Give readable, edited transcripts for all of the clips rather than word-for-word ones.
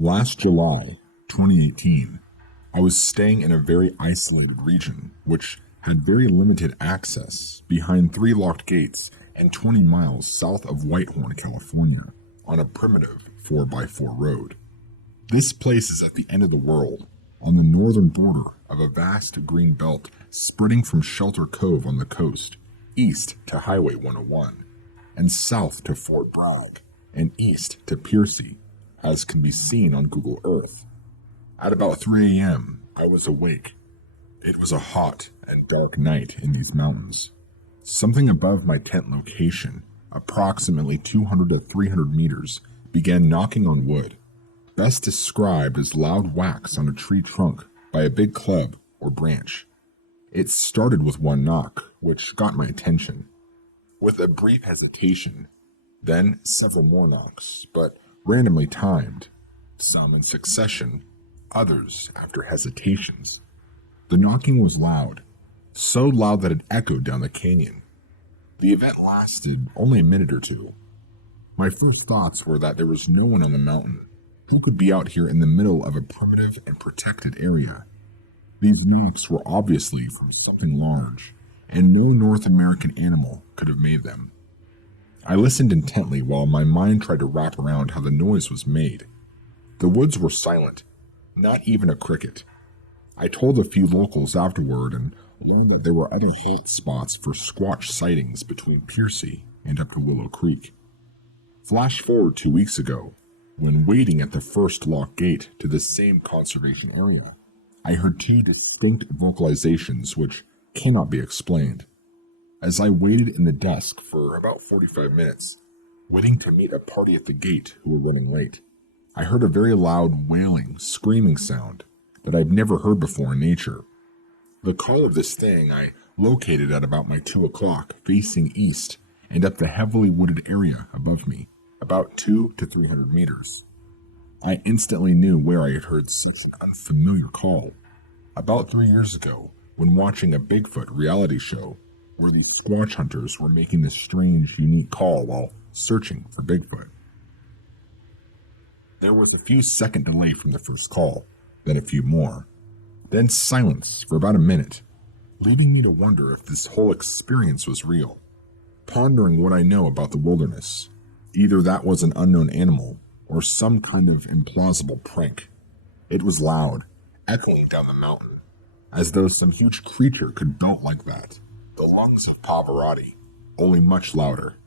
Last July, 2018, I was staying in a very isolated region, which had very limited access behind three locked gates and 20 miles south of Whitehorn, California, on a primitive 4x4 road. This place is at the end of the world, on the northern border of a vast green belt spreading from Shelter Cove on the coast, east to Highway 101, and south to Fort Bragg, and east to Piercy, as can be seen on Google Earth. At about 3 a.m., I was awake. It was a hot and dark night in these mountains. Something above my tent location, approximately 200 to 300 meters, began knocking on wood, best described as loud whacks on a tree trunk by a big club or branch. It started with one knock, which got my attention, with a brief hesitation, then several more knocks, but randomly timed, some in succession, others after hesitations. The knocking was loud, so loud that it echoed down the canyon. The event lasted only a minute or two. My first thoughts were that there was no one on the mountain who could be out here in the middle of a primitive and protected area. These knocks were obviously from something large, and no North American animal could have made them. I listened intently while my mind tried to wrap around how the noise was made. The woods were silent, not even a cricket. I told a few locals afterward and learned that there were other halt spots for squatch sightings between Piercy and up to Willow Creek. Flash forward 2 weeks ago, when waiting at the first lock gate to the same conservation area, I heard two distinct vocalizations which cannot be explained. As I waited in the dusk for about 45 minutes, waiting to meet a party at the gate who were running late, I heard a very loud wailing, screaming sound that I've never heard before in nature. The call of this thing I located at about my 2 o'clock, facing east and up the heavily wooded area above me, about 200 to 300 meters. I instantly knew where I had heard such an unfamiliar call. About 3 years ago, when watching a Bigfoot reality show, where these squatch hunters were making this strange, unique call while searching for Bigfoot. There was a few second delay from the first call, then a few more, then silence for about a minute, leaving me to wonder if this whole experience was real, pondering what I know about the wilderness. Either that was an unknown animal, or some kind of implausible prank. It was loud, echoing down the mountain, as though some huge creature could belt like that. The lungs of Pavarotti, only much louder.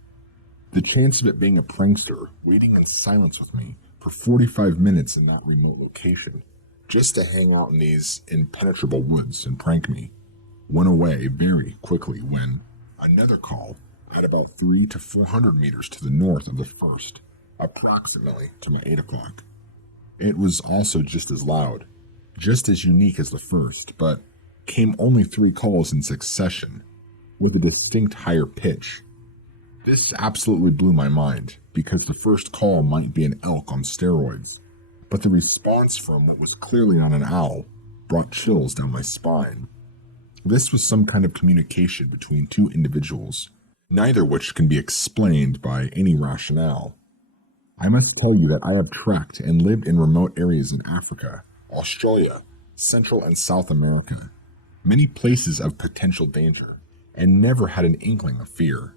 The chance of it being a prankster waiting in silence with me for 45 minutes in that remote location, just to hang out in these impenetrable woods and prank me, went away very quickly when another call at about 300 to 400 meters to the north of the first, approximately to my 8 o'clock. It was also just as loud, just as unique as the first, but came only 3 calls in succession, with a distinct higher pitch. This absolutely blew my mind, because the first call might be an elk on steroids, but the response from what was clearly not an owl brought chills down my spine. This was some kind of communication between two individuals, neither which can be explained by any rationale. I must tell you that I have trekked and lived in remote areas in Africa, Australia, Central and South America, many places of potential danger, and never had an inkling of fear.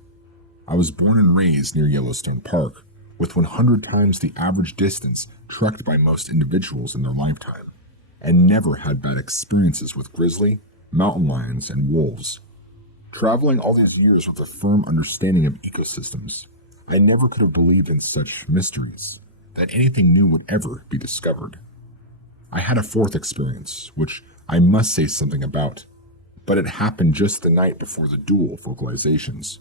I was born and raised near Yellowstone Park, with 100 times the average distance trekked by most individuals in their lifetime, and never had bad experiences with grizzly, mountain lions, and wolves. Traveling all these years with a firm understanding of ecosystems, I never could have believed in such mysteries, that anything new would ever be discovered. I had a fourth experience, which I must say something about, but it happened just the night before the dual vocalizations.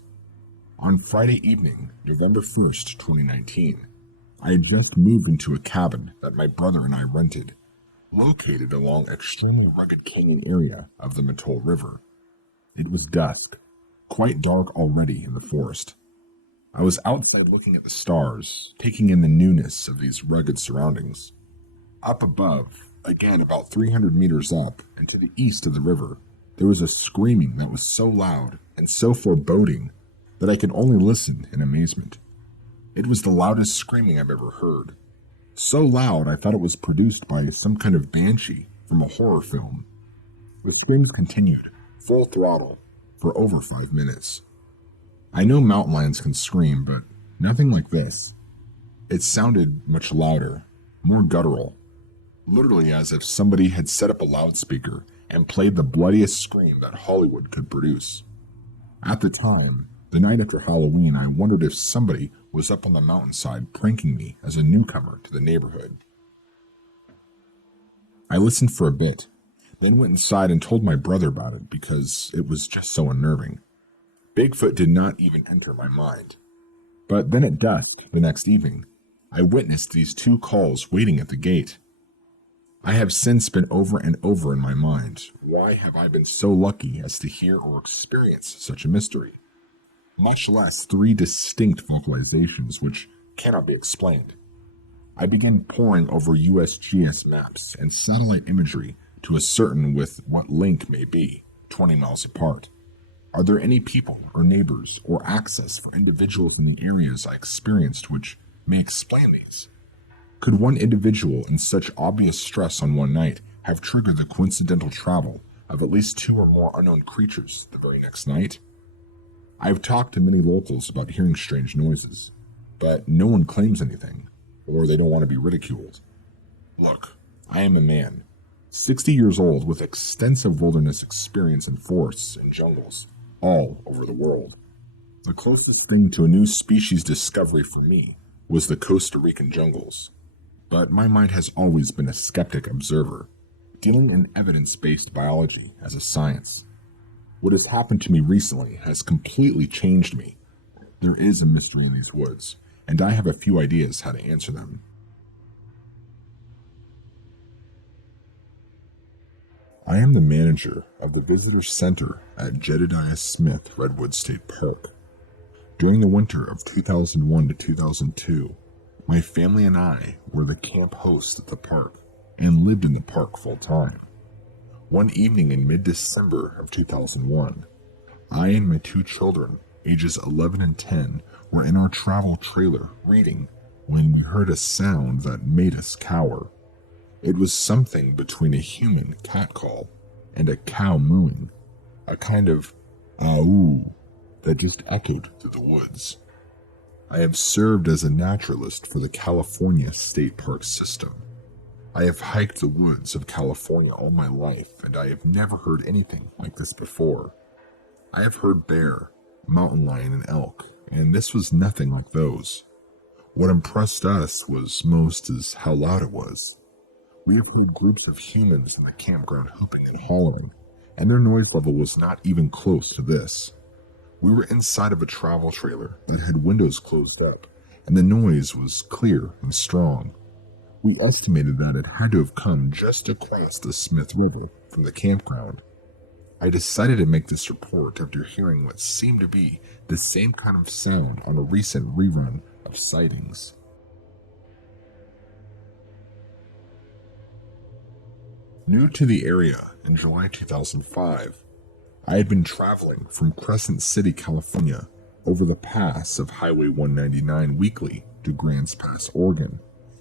On Friday evening, November 1st, 2019, I had just moved into a cabin that my brother and I rented, located along extremely rugged canyon area of the Mattole River. It was dusk, quite dark already in the forest. I was outside looking at the stars, taking in the newness of these rugged surroundings. Up above, again about 300 meters up and to the east of the river, there was a screaming that was so loud and so foreboding that I could only listen in amazement. It was the loudest screaming I've ever heard, So loud I thought it was produced by some kind of banshee from a horror film. The screams continued, full throttle, for over 5 minutes. I know mountain lions can scream, but nothing like this. It sounded much louder, more guttural, literally as if somebody had set up a loudspeaker and played the bloodiest scream that Hollywood could produce. At the time, the night after Halloween, I wondered if somebody was up on the mountainside pranking me as a newcomer to the neighborhood. I listened for a bit, then went inside and told my brother about it because it was just so unnerving. Bigfoot did not even enter my mind. But then at dusk the next evening, I witnessed these 2 calls waiting at the gate. I have since been over and over in my mind, why have I been so lucky as to hear or experience such a mystery? Much less 3 distinct vocalizations which cannot be explained. I began poring over USGS maps and satellite imagery to ascertain with what link may be, 20 miles apart. Are there any people or neighbors or access for individuals in the areas I experienced which may explain these? Could one individual in such obvious stress on one night have triggered the coincidental travel of at least 2 or more unknown creatures the very next night? I have talked to many locals about hearing strange noises, but no one claims anything, or they don't want to be ridiculed. Look, I am a man, 60 years old with extensive wilderness experience in forests and jungles, all over the world. The closest thing to a new species discovery for me was the Costa Rican jungles. But my mind has always been a skeptic observer, dealing in evidence-based biology as a science. What has happened to me recently has completely changed me. There is a mystery in these woods, and I have a few ideas how to answer them. I am the manager of the Visitor Center at Jedediah Smith Redwood State Park. During the winter of 2001 to 2002, my family and I were the camp hosts at the park and lived in the park full time. One evening in mid-December of 2001, I and my 2 children, ages 11 and 10, were in our travel trailer reading when we heard a sound that made us cower. It was something between a human cat call and a cow mooing, a kind of "ah-oo" that just echoed through the woods. I have served as a naturalist for the California State Park System. I have hiked the woods of California all my life, and I have never heard anything like this before. I have heard bear, mountain lion, and elk, and this was nothing like those. What impressed us was most is how loud it was. We have heard groups of humans in the campground whooping and hollering, and their noise level was not even close to this. We were inside of a travel trailer that had windows closed up, and the noise was clear and strong. We estimated that it had to have come just across the Smith River from the campground. I decided to make this report after hearing what seemed to be the same kind of sound on a recent rerun of sightings. New to the area in July 2005, I had been traveling from Crescent City, California, over the pass of Highway 199 weekly to Grants Pass, Oregon,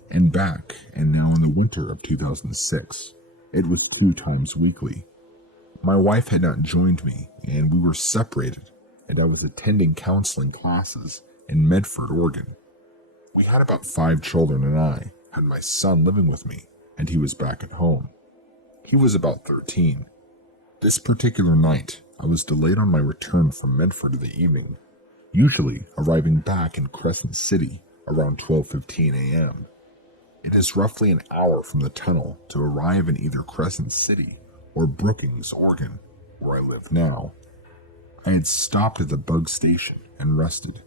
and back, and now in the winter of 2006, it was 2 times weekly. My wife had not joined me, and we were separated, and I was attending counseling classes in Medford, Oregon. We had about 5 children, and I had my son living with me, and he was back at home. He was about 13. This particular night, I was delayed on my return from Medford in the evening, usually arriving back in Crescent City around 12:15 a.m. It is roughly an hour from the tunnel to arrive in either Crescent City or Brookings, Oregon, where I live now. I had stopped at the bug station and rested,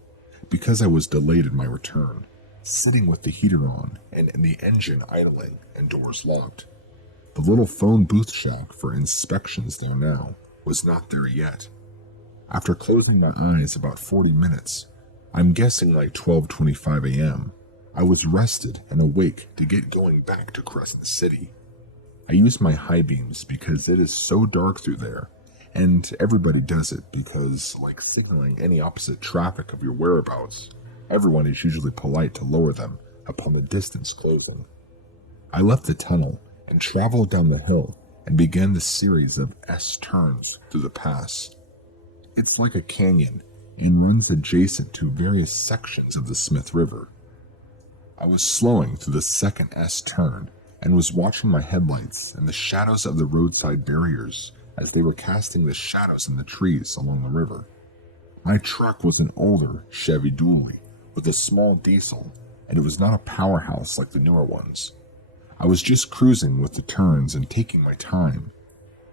because I was delayed in my return, sitting with the heater on and the engine idling and doors locked. The little phone booth shack for inspections there now was not there yet. After closing my eyes about 40 minutes, I'm guessing like 12:25 a.m., I was rested and awake to get going back to Crescent City. I use my high beams because it is so dark through there, and everybody does it because, like signaling any opposite traffic of your whereabouts, everyone is usually polite to lower them upon the distance closing. I left the tunnel and traveled down the hill and began the series of S-turns through the pass. It's like a canyon and runs adjacent to various sections of the Smith River. I was slowing through the second S-turn and was watching my headlights and the shadows of the roadside barriers as they were casting the shadows in the trees along the river. My truck was an older Chevy dually with a small diesel, and it was not a powerhouse like the newer ones. I was just cruising with the turns and taking my time.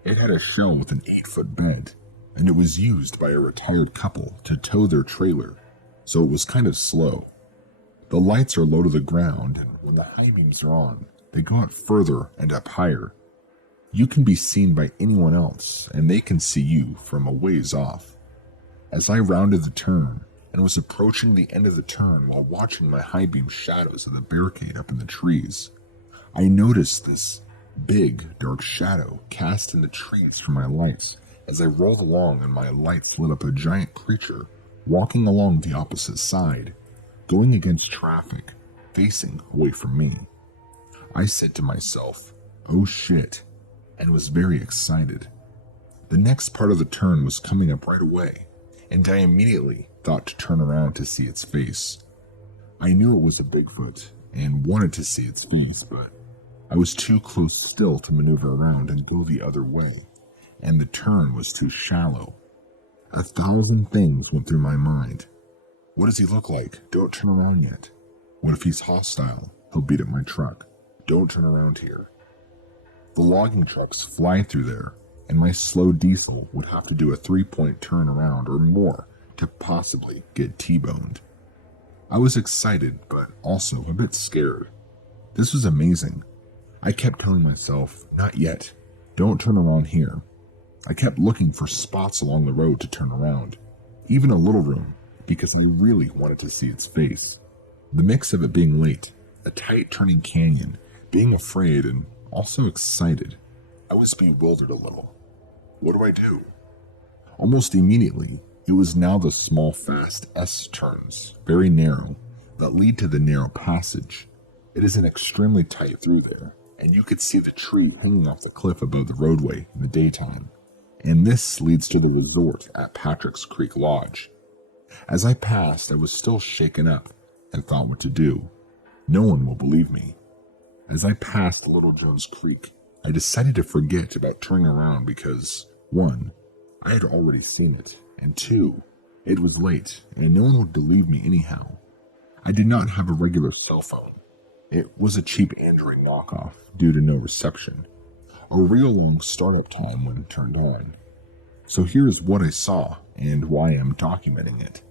It had a shell with an 8-foot bed, and it was used by a retired couple to tow their trailer, so it was kind of slow. The lights are low to the ground, and when the high beams are on, they go up further and up higher. You can be seen by anyone else, and they can see you from a ways off. As I rounded the turn and was approaching the end of the turn while watching my high beam shadows of the barricade up in the trees, I noticed this big, dark shadow cast in the trees from my lights as I rolled along and my lights lit up a giant creature walking along the opposite side, going against traffic, facing away from me. I said to myself, "Oh shit," and was very excited. The next part of the turn was coming up right away, and I immediately thought to turn around to see its face. I knew it was a Bigfoot and wanted to see its face, but I was too close still to maneuver around and go the other way, and the turn was too shallow. 1,000 things went through my mind. What does he look like? Don't turn around yet. What if he's hostile? He'll beat up my truck. Don't turn around here. The logging trucks fly through there, and my slow diesel would have to do a 3-point turn around or more to possibly get T-boned. I was excited, but also a bit scared. This was amazing. I kept telling myself, not yet. Don't turn around here. I kept looking for spots along the road to turn around, even a little room, because I really wanted to see its face. The mix of it being late, a tight turning canyon, being afraid and also excited, I was bewildered a little. What do I do? Almost immediately, it was now the small fast S-turns, very narrow, that lead to the narrow passage. It is an extremely tight through there, and you could see the tree hanging off the cliff above the roadway in the daytime. And this leads to the resort at Patrick's Creek Lodge. As I passed, I was still shaken up and thought what to do. No one will believe me. As I passed Little Jones Creek, I decided to forget about turning around because, 1, I had already seen it, and 2, it was late and no one would believe me anyhow. I did not have a regular cell phone. It was a cheap Android knockoff due to no reception. A real long startup time when turned on. So here's what I saw and why I'm documenting it.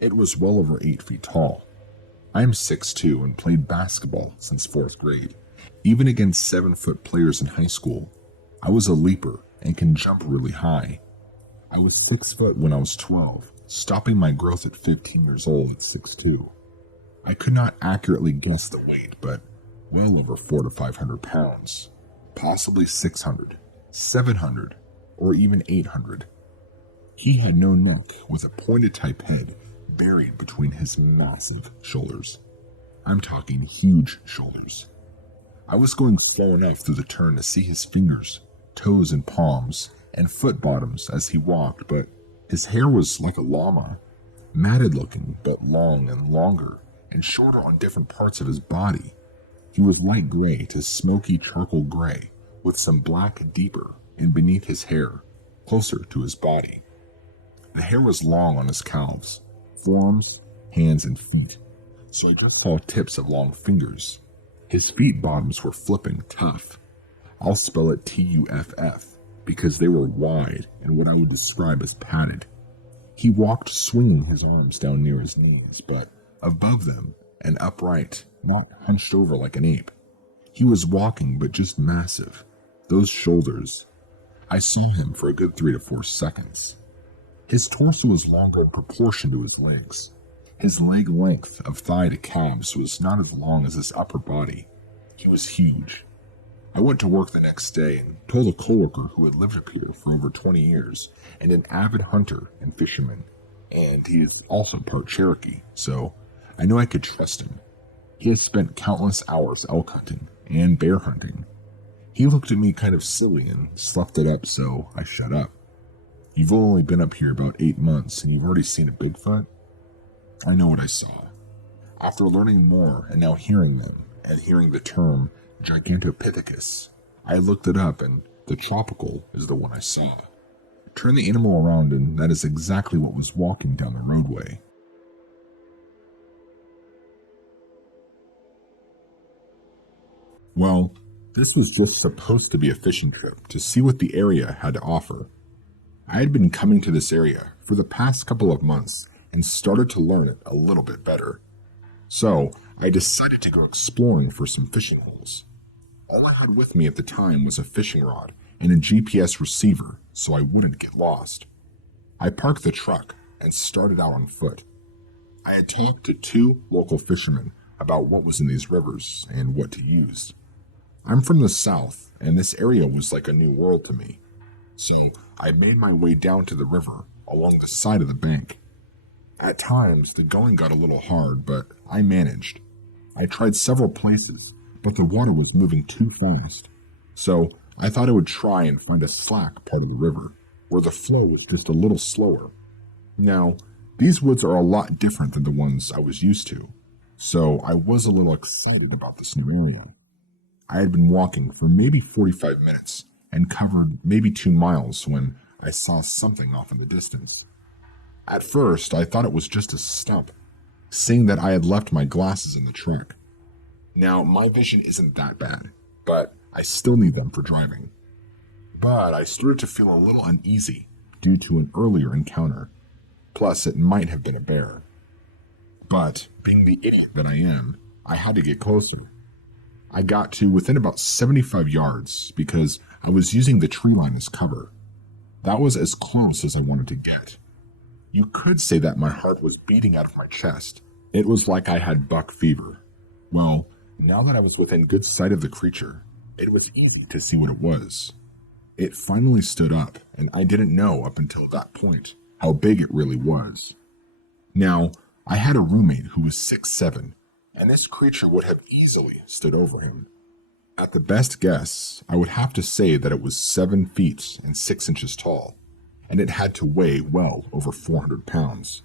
It was well over 8 feet tall. I'm 6'2" and played basketball since 4th grade. Even against 7-foot players in high school, I was a leaper and can jump really high. I was 6 foot when I was 12, stopping my growth at 15 years old at 6'2". I could not accurately guess the weight, but well over 400 to 500 pounds. Possibly 600, 700, or even 800. He had no neck with a pointed type head buried between his massive shoulders. I'm talking huge shoulders. I was going slow enough through the turn to see his fingers, toes and palms, and foot bottoms as he walked, but his hair was like a llama, matted looking but long and longer and shorter on different parts of his body. He was light gray to smoky charcoal gray, with some black deeper and beneath his hair, closer to his body. The hair was long on his calves, forearms, hands, and feet, so I just saw tips of long fingers. His feet bottoms were flipping tough. I'll spell it Tuff, because they were wide and what I would describe as padded. He walked swinging his arms down near his knees, but above them and upright, not hunched over like an ape. He was walking, but just massive. Those shoulders. I saw him for a good 3 to 4 seconds. His torso was longer in proportion to his legs. His leg length of thigh to calves was not as long as his upper body. He was huge. I went to work the next day and told a coworker who had lived up here for over 20 years and an avid hunter and fisherman, and he is also part Cherokee, so I knew I could trust him. He has spent countless hours elk hunting and bear hunting. He looked at me kind of silly and sloughed it up, so I shut up. You've only been up here about 8 months and you've already seen a Bigfoot? I know what I saw. After learning more and now hearing them, and hearing the term Gigantopithecus, I looked it up and the tropical is the one I saw. Turn the animal around and that is exactly what was walking down the roadway. Well, this was just supposed to be a fishing trip to see what the area had to offer. I had been coming to this area for the past couple of months and started to learn it a little bit better. So, I decided to go exploring for some fishing holes. All I had with me at the time was a fishing rod and a GPS receiver so I wouldn't get lost. I parked the truck and started out on foot. I had talked to 2 local fishermen about what was in these rivers and what to use. I'm from the south, and this area was like a new world to me. So I made my way down to the river along the side of the bank. At times, the going got a little hard, but I managed. I tried several places, but the water was moving too fast. So I thought I would try and find a slack part of the river, where the flow was just a little slower. Now, these woods are a lot different than the ones I was used to, so I was a little excited about this new area. I had been walking for maybe 45 minutes and covered maybe 2 miles when I saw something off in the distance. At first, I thought it was just a stump, seeing that I had left my glasses in the truck. Now, my vision isn't that bad, but I still need them for driving. But I started to feel a little uneasy due to an earlier encounter. Plus, it might have been a bear. But, being the idiot that I am, I had to get closer. I got to within about 75 yards because I was using the tree line as cover. That was as close as I wanted to get. You could say that my heart was beating out of my chest. It was like I had buck fever. Well, now that I was within good sight of the creature, it was easy to see what it was. It finally stood up, and I didn't know up until that point how big it really was. Now, I had a roommate who was 6'7", and this creature would have easily stood over him. At the best guess, I would have to say that it was 7 feet and 6 inches tall, and it had to weigh well over 400 pounds.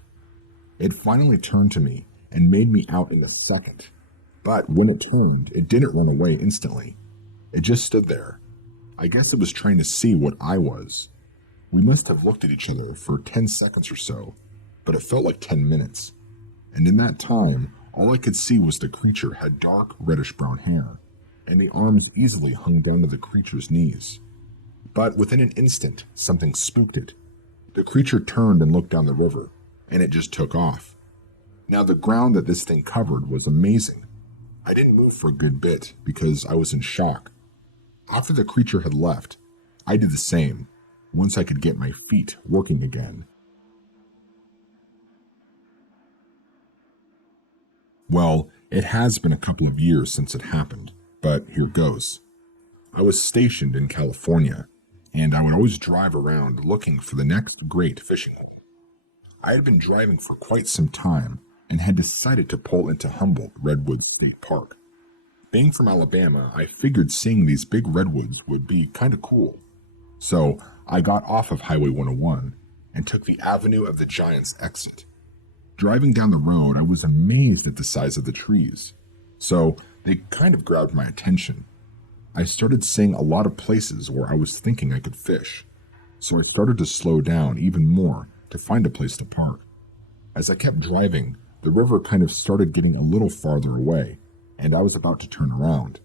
It finally turned to me and made me out in a second, but when it turned, it didn't run away instantly. It just stood there. I guess it was trying to see what I was. We must have looked at each other for 10 seconds or so, but it felt like 10 minutes. And in that time, all I could see was the creature had dark reddish-brown hair, and the arms easily hung down to the creature's knees. But within an instant, something spooked it. The creature turned and looked down the river, and it just took off. Now the ground that this thing covered was amazing. I didn't move for a good bit because I was in shock. After the creature had left, I did the same, once I could get my feet working again. Well, it has been a couple of years since it happened, but here goes. I was stationed in California, and I would always drive around looking for the next great fishing hole. I had been driving for quite some time and had decided to pull into Humboldt Redwood State Park. Being from Alabama, I figured seeing these big redwoods would be kind of cool. So I got off of Highway 101 and took the Avenue of the Giants exit. Driving down the road, I was amazed at the size of the trees, so they kind of grabbed my attention. I started seeing a lot of places where I was thinking I could fish, so I started to slow down even more to find a place to park. As I kept driving, the river kind of started getting a little farther away, and I was about to turn around,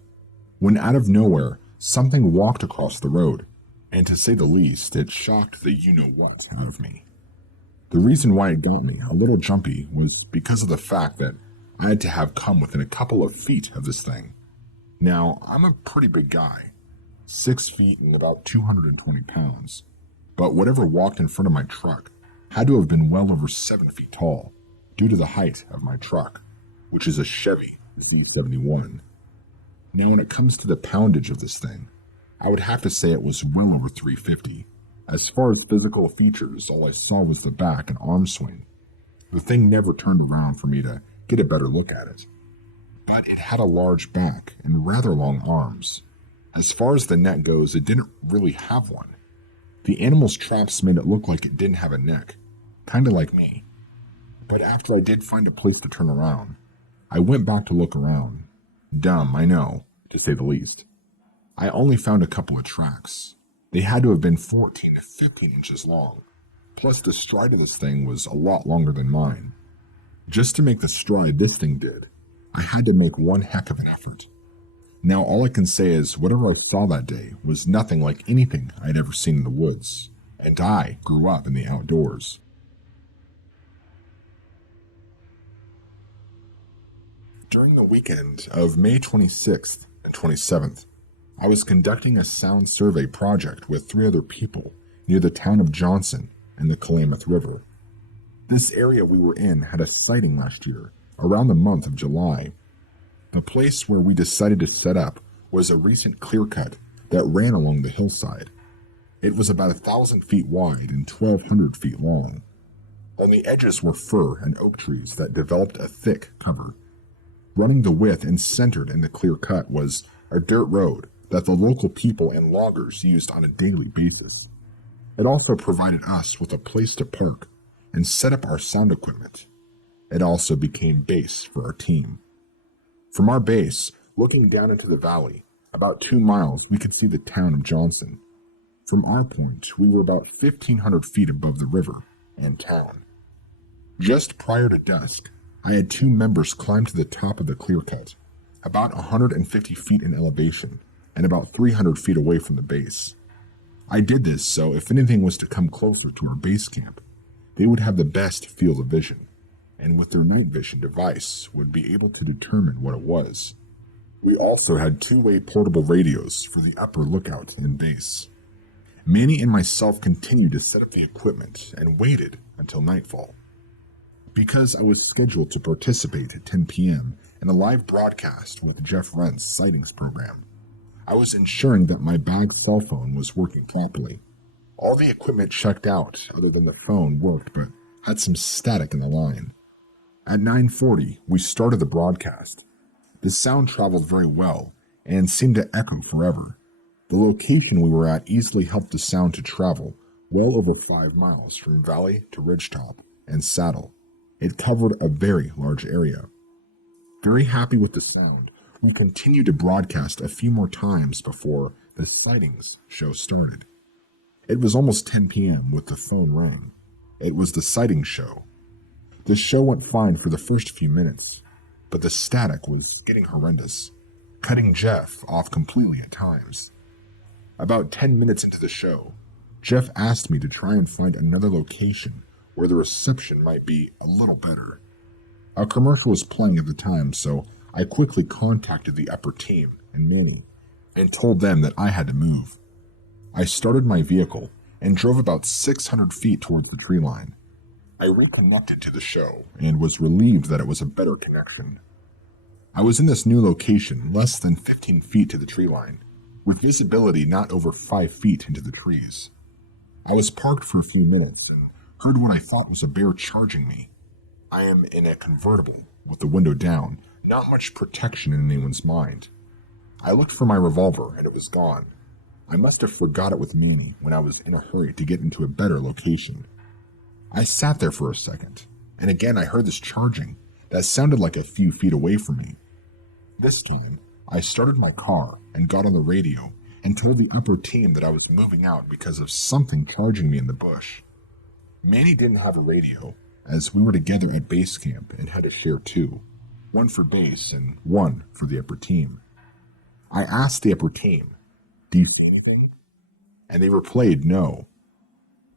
when out of nowhere, something walked across the road, and to say the least, it shocked the you-know-what out of me. The reason why it got me a little jumpy was because of the fact that I had to have come within a couple of feet of this thing. Now, I'm a pretty big guy, 6 feet and about 220 pounds, but whatever walked in front of my truck had to have been well over 7 feet tall, due to the height of my truck, which is a Chevy Z71. Now, when it comes to the poundage of this thing, I would have to say it was well over 350. As far as physical features, all I saw was the back and arm swing. The thing never turned around for me to get a better look at it. but it had a large back and rather long arms. As far as the neck goes, it didn't really have one. The animal's traps made it look like it didn't have a neck, kinda like me. But after I did find a place to turn around, I went back to look around. Dumb, I know, to say the least. I only found a couple of tracks. They had to have been 14 to 15 inches long, plus the stride of this thing was a lot longer than mine. Just to make the stride this thing did, I had to make one heck of an effort. Now all I can say is whatever I saw that day was nothing like anything I'd ever seen in the woods, and I grew up in the outdoors. During the weekend of May 26th and 27th, I was conducting a sound survey project with 3 other people near the town of Johnson and the Klamath River. This area we were in had a sighting last year, around the month of July. The place where we decided to set up was a recent clear cut that ran along the hillside. It was about 1,000 feet wide and 1,200 feet long. On the edges were fir and oak trees that developed a thick cover. Running the width and centered in the clear cut was a dirt road that the local people and loggers used on a daily basis. It also provided us with a place to park and set up our sound equipment. It also became base for our team. From our base, looking down into the valley, about 2 miles, we could see the town of Johnson. From our point, we were about 1,500 feet above the river and town. Just prior to dusk, I had 2 members climb to the top of the clear cut, about 150 feet in elevation and about 300 feet away from the base. I did this so if anything was to come closer to our base camp, they would have the best field of vision, and with their night vision device would be able to determine what it was. We also had 2-way portable radios for the upper lookout and base. Manny and myself continued to set up the equipment and waited until nightfall. Because I was scheduled to participate at 10 p.m. in a live broadcast with Jeff Rent's sightings program, I was ensuring that my bag cell phone was working properly. All the equipment checked out other than the phone worked but had some static in the line. At 9:40, we started the broadcast. The sound traveled very well and seemed to echo forever. The location we were at easily helped the sound to travel well over 5 miles from valley to ridgetop and saddle. It covered a very large area. Very happy with the sound, we continued to broadcast a few more times before the sightings show started. It was almost 10 p.m. when the phone rang. It was the sightings show. The show went fine for the first few minutes, but the static was getting horrendous, cutting Jeff off completely at times. About 10 minutes into the show, Jeff asked me to try and find another location where the reception might be a little better. A commercial was playing at the time, so I quickly contacted the upper team and Manny and told them that I had to move. I started my vehicle and drove about 600 feet towards the tree line. I reconnected to the show and was relieved that it was a better connection. I was in this new location less than 15 feet to the tree line, with visibility not over 5 feet into the trees. I was parked for a few minutes and heard what I thought was a bear charging me. I am in a convertible with the window down, not much protection in anyone's mind. I looked for my revolver and it was gone. I must have forgot it with Manny when I was in a hurry to get into a better location. I sat there for a second, and again I heard this charging that sounded like a few feet away from me. This time, I started my car and got on the radio and told the upper team that I was moving out because of something charging me in the bush. Manny didn't have a radio, as we were together at base camp and had to share 2, one for base and one for the upper team. I asked the upper team, "Do you see anything?" And they replied no.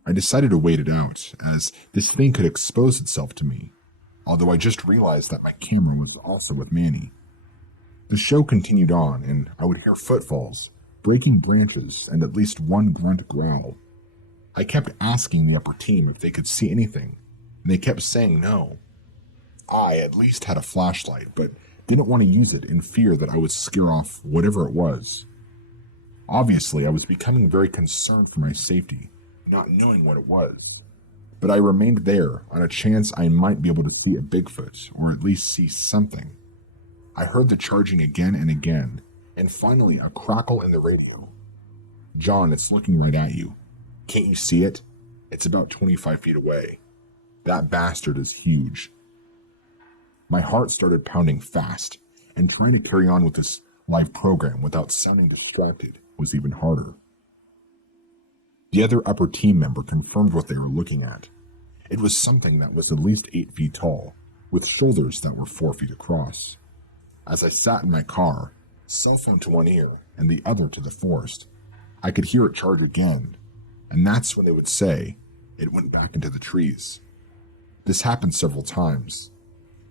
I decided to wait it out, as this thing could expose itself to me, although I just realized that my camera was also with Manny. The show continued on, and I would hear footfalls, breaking branches, and at least one grunt growl. I kept asking the upper team if they could see anything, and they kept saying no. I at least had a flashlight, but didn't want to use it in fear that I would scare off whatever it was. Obviously, I was becoming very concerned for my safety, not knowing what it was, but I remained there on a chance I might be able to see a Bigfoot, or at least see something. I heard the charging again and again, and finally a crackle in the radio. "John, it's looking right at you. Can't you see it? It's about 25 feet away. That bastard is huge." My heart started pounding fast, and trying to carry on with this live program without sounding distracted was even harder. The other upper team member confirmed what they were looking at. It was something that was at least 8 feet tall, with shoulders that were 4 feet across. As I sat in my car, cell phone to one ear and the other to the forest, I could hear it charge again, and that's when they would say it went back into the trees. This happened several times.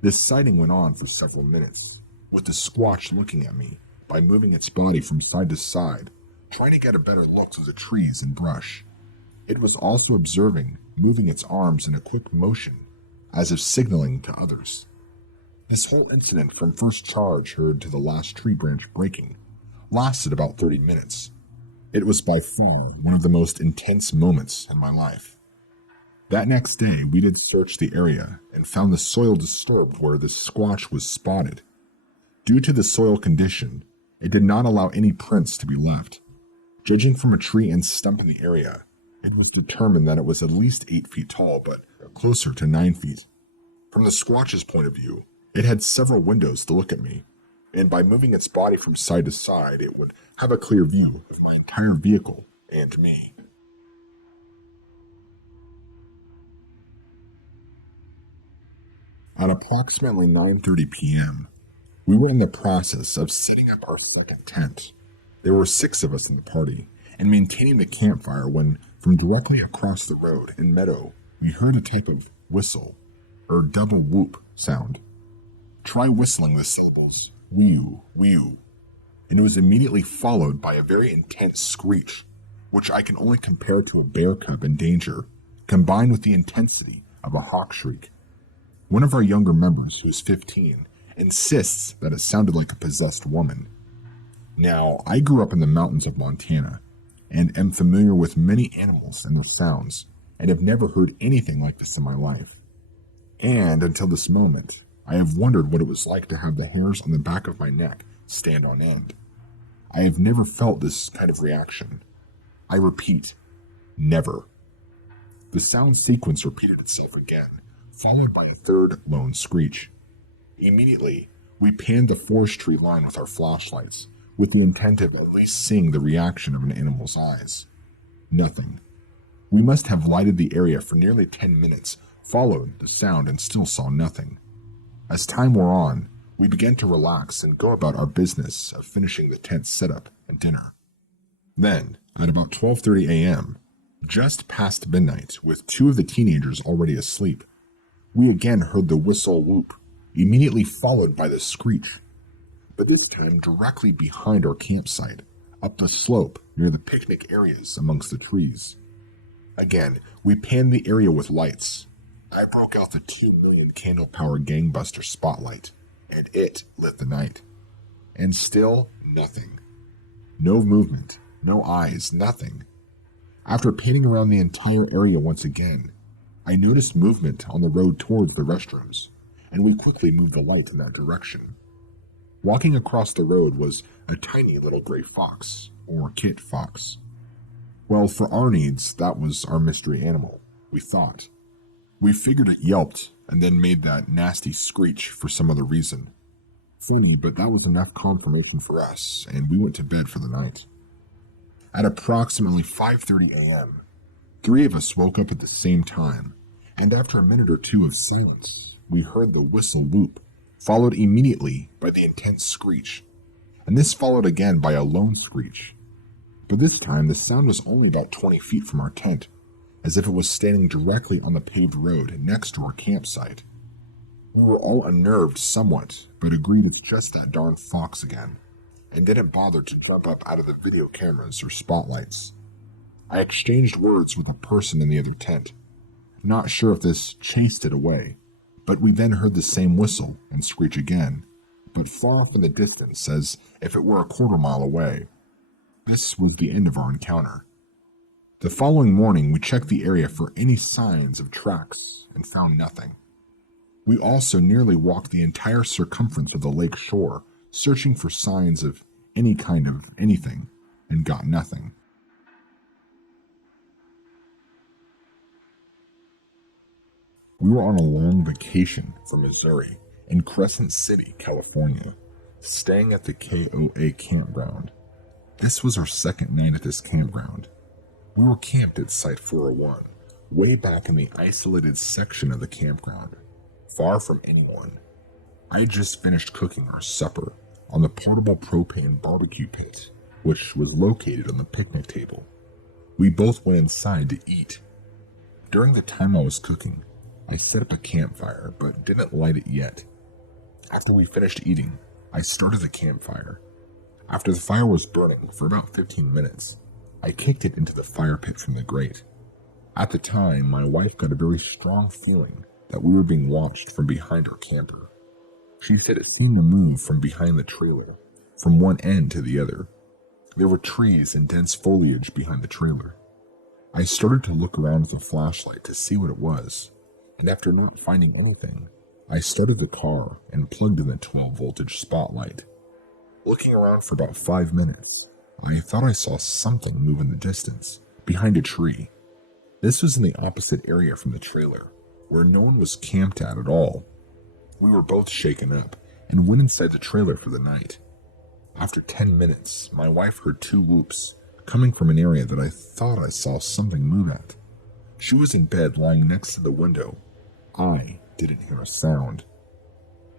This sighting went on for several minutes, with the squatch looking at me by moving its body from side to side, trying to get a better look through the trees and brush. It was also observing, moving its arms in a quick motion, as if signaling to others. This whole incident from first charge heard to the last tree branch breaking lasted about 30 minutes. It was by far one of the most intense moments in my life. That next day, we did search the area and found the soil disturbed where the squatch was spotted. Due to the soil condition, it did not allow any prints to be left. Judging from a tree and stump in the area, it was determined that it was at least 8 feet tall, but closer to 9 feet. From the squatch's point of view, it had several windows to look at me, and by moving its body from side to side, it would have a clear view of my entire vehicle and me. At approximately 9:30 p.m., we were in the process of setting up our second tent. There were 6 of us in the party, and maintaining the campfire when, from directly across the road in meadow, we heard a type of whistle, or double whoop sound. Try whistling the syllables whew, whew, and it was immediately followed by a very intense screech, which I can only compare to a bear cub in danger, combined with the intensity of a hawk shriek. One of our younger members, who is 15, insists that it sounded like a possessed woman. Now, I grew up in the mountains of Montana, and am familiar with many animals and their sounds, and have never heard anything like this in my life. And until this moment, I have wondered what it was like to have the hairs on the back of my neck stand on end. I have never felt this kind of reaction. I repeat, never. The sound sequence repeated itself again, followed by a third lone screech. Immediately, we panned the forestry line with our flashlights, with the intent of at least seeing the reaction of an animal's eyes. Nothing. We must have lighted the area for nearly 10 minutes, followed the sound, and still saw nothing. As time wore on, we began to relax and go about our business of finishing the tent setup and dinner. Then, at about 12:30 a.m., just past midnight, with 2 of the teenagers already asleep, we again heard the whistle whoop, immediately followed by the screech, but this time directly behind our campsite, up the slope near the picnic areas amongst the trees. Again, we panned the area with lights. I broke out the 2 million candle power gangbuster spotlight, and it lit the night. And still nothing. No movement, no eyes, nothing. After panning around the entire area once again, I noticed movement on the road towards the restrooms, and we quickly moved the light in that direction. Walking across the road was a tiny little gray fox, or kit fox. Well, for our needs, that was our mystery animal, we thought. We figured it yelped and then made that nasty screech for some other reason. Funny, but that was enough confirmation for us, and we went to bed for the night. At approximately 5:30 a.m., 3 of us woke up at the same time, and after a minute or 2 of silence, we heard the whistle whoop, followed immediately by the intense screech, and this followed again by a lone screech. But this time, the sound was only about 20 feet from our tent, as if it was standing directly on the paved road next to our campsite. We were all unnerved somewhat, but agreed it's just that darn fox again, and didn't bother to jump up out of the video cameras or spotlights. I exchanged words with a person in the other tent, not sure if this chased it away, but we then heard the same whistle and screech again, but far off in the distance, as if it were a quarter-mile away. This was the end of our encounter. The following morning, we checked the area for any signs of tracks and found nothing. We also nearly walked the entire circumference of the lake shore, searching for signs of any kind of anything, and got nothing. We were on a long vacation from Missouri in Crescent City, California, staying at the KOA campground. This was our second night at this campground. We were camped at Site 401, way back in the isolated section of the campground, far from anyone. I had just finished cooking our supper on the portable propane barbecue pit, which was located on the picnic table. We both went inside to eat. During the time I was cooking, I set up a campfire but didn't light it yet. After we finished eating, I started the campfire. After the fire was burning for about 15 minutes, I kicked it into the fire pit from the grate. At the time, my wife got a very strong feeling that we were being watched from behind our camper. She said it seemed to move from behind the trailer, from one end to the other. There were trees and dense foliage behind the trailer. I started to look around with a flashlight to see what it was, and after not finding anything, I started the car and plugged in the 12-voltage spotlight. Looking around for about 5 minutes, I thought I saw something move in the distance, behind a tree. This was in the opposite area from the trailer, where no one was camped at all. We were both shaken up and went inside the trailer for the night. After 10 minutes, my wife heard 2 whoops coming from an area that I thought I saw something move at. She was in bed lying next to the window. I didn't hear a sound.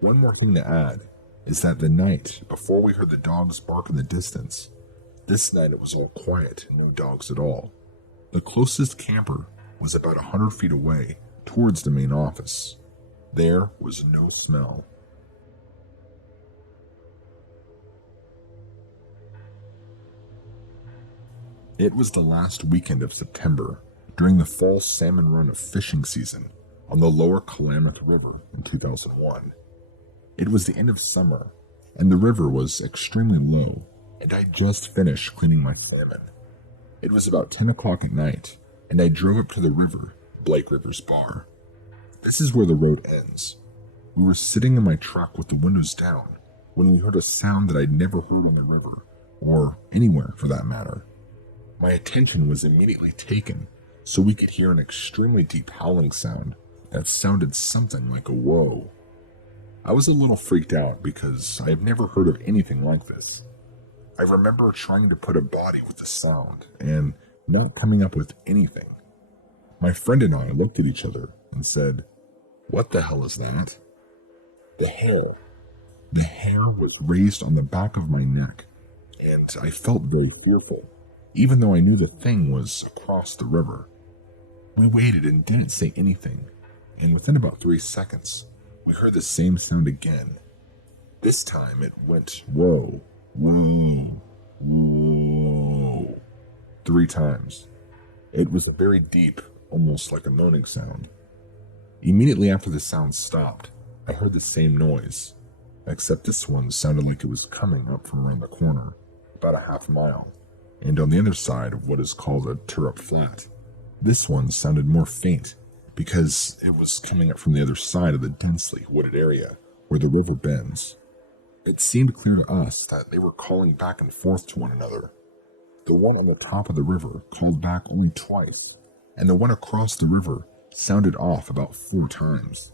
One more thing to add is that the night before we heard the dogs bark in the distance, this night it was all quiet and no dogs at all. The closest camper was about 100 feet away towards the main office. There was no smell. It was the last weekend of September during the fall salmon run of fishing season on the lower Klamath River in 2001. It was the end of summer, and the river was extremely low, and I just finished cleaning my salmon. It was about 10 o'clock at night, and I drove up to the river, Blake River's bar. This is where the road ends. We were sitting in my truck with the windows down when we heard a sound that I'd never heard on the river, or anywhere for that matter. My attention was immediately taken so we could hear an extremely deep howling sound that sounded something like a whoa. I was a little freaked out because I have never heard of anything like this. I remember trying to put a body with the sound and not coming up with anything. My friend and I looked at each other and said, "What the hell is that?" The hair was raised on the back of my neck, and I felt very fearful, even though I knew the thing was across the river. We waited and didn't say anything, and within about 3 seconds, we heard the same sound again. This time it went whoa, whoa, whoa, 3 times. It was very deep, almost like a moaning sound. Immediately after the sound stopped, I heard the same noise, except this one sounded like it was coming up from around the corner, about a half mile, and on the other side of what is called a turrup flat. This one sounded more faint, because it was coming up from the other side of the densely wooded area where the river bends. It seemed clear to us that they were calling back and forth to one another. The one on the top of the river called back only twice, and the one across the river sounded off about 4 times.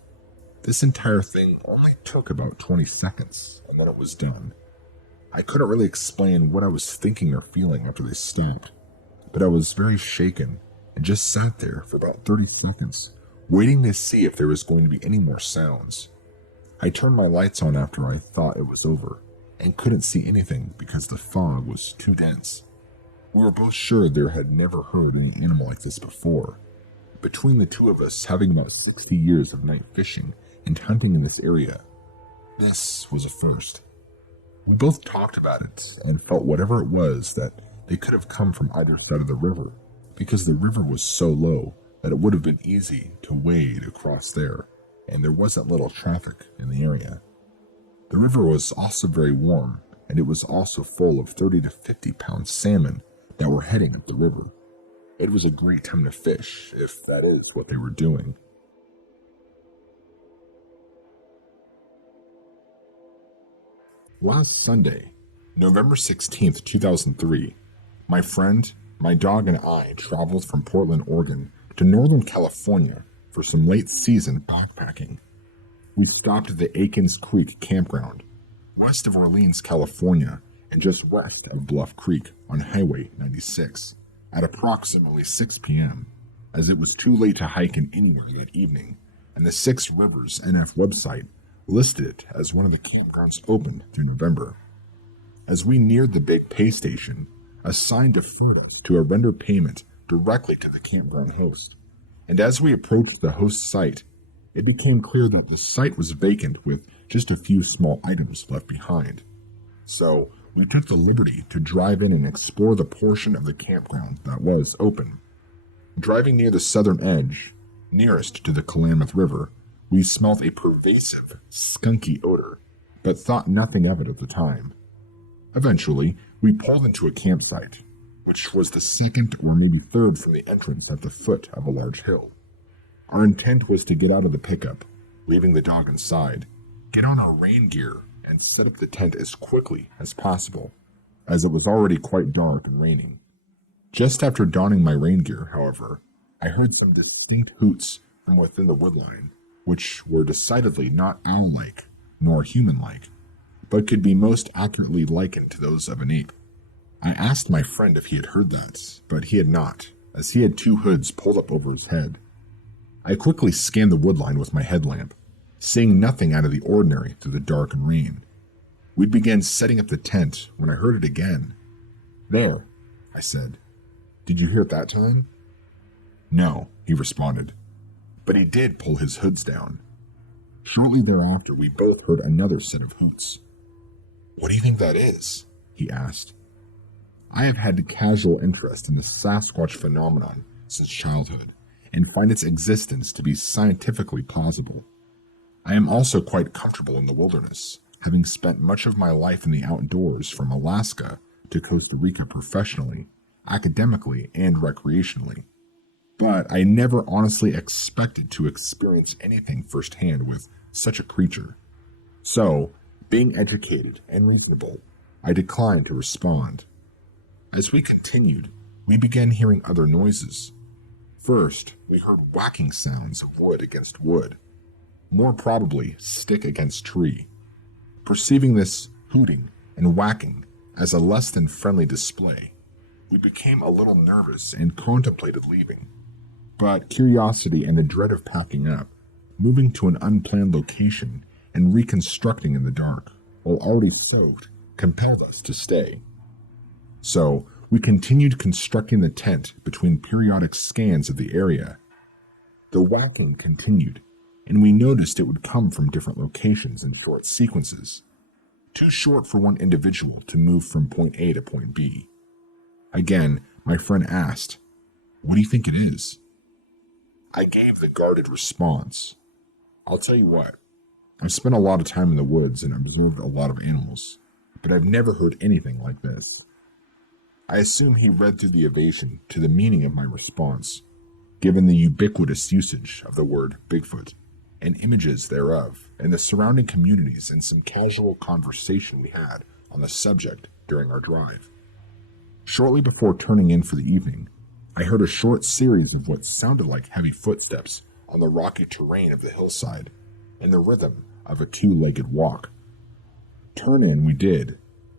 This entire thing only took about 20 seconds, and then it was done. I couldn't really explain what I was thinking or feeling after they stopped, but I was very shaken and just sat there for about 30 seconds, waiting to see if there was going to be any more sounds. I turned my lights on after I thought it was over, and couldn't see anything because the fog was too dense. We were both sure there had never heard any animal like this before. Between the two of us having about 60 years of night fishing and hunting in this area, this was a first. We both talked about it and felt whatever it was that they could have come from either side of the river, because the river was so low that it would have been easy to wade across there, and there wasn't little traffic in the area. The river was also very warm, and it was also full of 30 to 50 pound salmon that were heading up the river. It was a great time to fish, if that is what they were doing. Last Sunday, November 16th, 2003, my friend, my dog, and I traveled from Portland, Oregon to Northern California for some late-season backpacking. We stopped at the Aikens Creek campground, west of Orleans, California, and just west of Bluff Creek on Highway 96, at approximately 6 p.m., as it was too late to hike in anywhere that evening, and the Six Rivers NF website listed it as one of the campgrounds open through November. As we neared the big pay station, a sign deferred us to a render payment directly to the campground host, and as we approached the host site, it became clear that the site was vacant with just a few small items left behind. So, we took the liberty to drive in and explore the portion of the campground that was open. Driving near the southern edge, nearest to the Klamath River, we smelt a pervasive, skunky odor, but thought nothing of it at the time. Eventually, we pulled into a campsite, which was the second or maybe third from the entrance at the foot of a large hill. Our intent was to get out of the pickup, leaving the dog inside, get on our rain gear, and set up the tent as quickly as possible, as it was already quite dark and raining. Just after donning my rain gear, however, I heard some distinct hoots from within the woodline, which were decidedly not owl-like nor human-like, but could be most accurately likened to those of an ape. I asked my friend if he had heard that, but he had not, as he had two hoods pulled up over his head. I quickly scanned the woodline with my headlamp, seeing nothing out of the ordinary through the dark and rain. We began setting up the tent when I heard it again. "There," I said. "Did you hear it that time?" "No," he responded, but he did pull his hoods down. Shortly thereafter, we both heard another set of hoots. "What do you think that is?" he asked. I have had a casual interest in the Sasquatch phenomenon since childhood, and find its existence to be scientifically plausible. I am also quite comfortable in the wilderness, having spent much of my life in the outdoors from Alaska to Costa Rica professionally, academically, and recreationally. But I never honestly expected to experience anything firsthand with such a creature. So, being educated and reasonable, I declined to respond. As we continued, we began hearing other noises. First, we heard whacking sounds of wood against wood, more probably stick against tree. Perceiving this hooting and whacking as a less than friendly display, we became a little nervous and contemplated leaving. But curiosity and a dread of packing up, moving to an unplanned location, and reconstructing in the dark, while already soaked, compelled us to stay. So, we continued constructing the tent between periodic scans of the area. The whacking continued, and we noticed it would come from different locations in short sequences, too short for one individual to move from point A to point B. Again, my friend asked, "What do you think it is?" I gave the guarded response. "I'll tell you what, I've spent a lot of time in the woods and observed a lot of animals, but I've never heard anything like this." I assume he read through the evasion to the meaning of my response, given the ubiquitous usage of the word Bigfoot, and images thereof, in the surrounding communities and some casual conversation we had on the subject during our drive. Shortly before turning in for the evening, I heard a short series of what sounded like heavy footsteps on the rocky terrain of the hillside, and the rhythm of a two-legged walk. Turn in we did,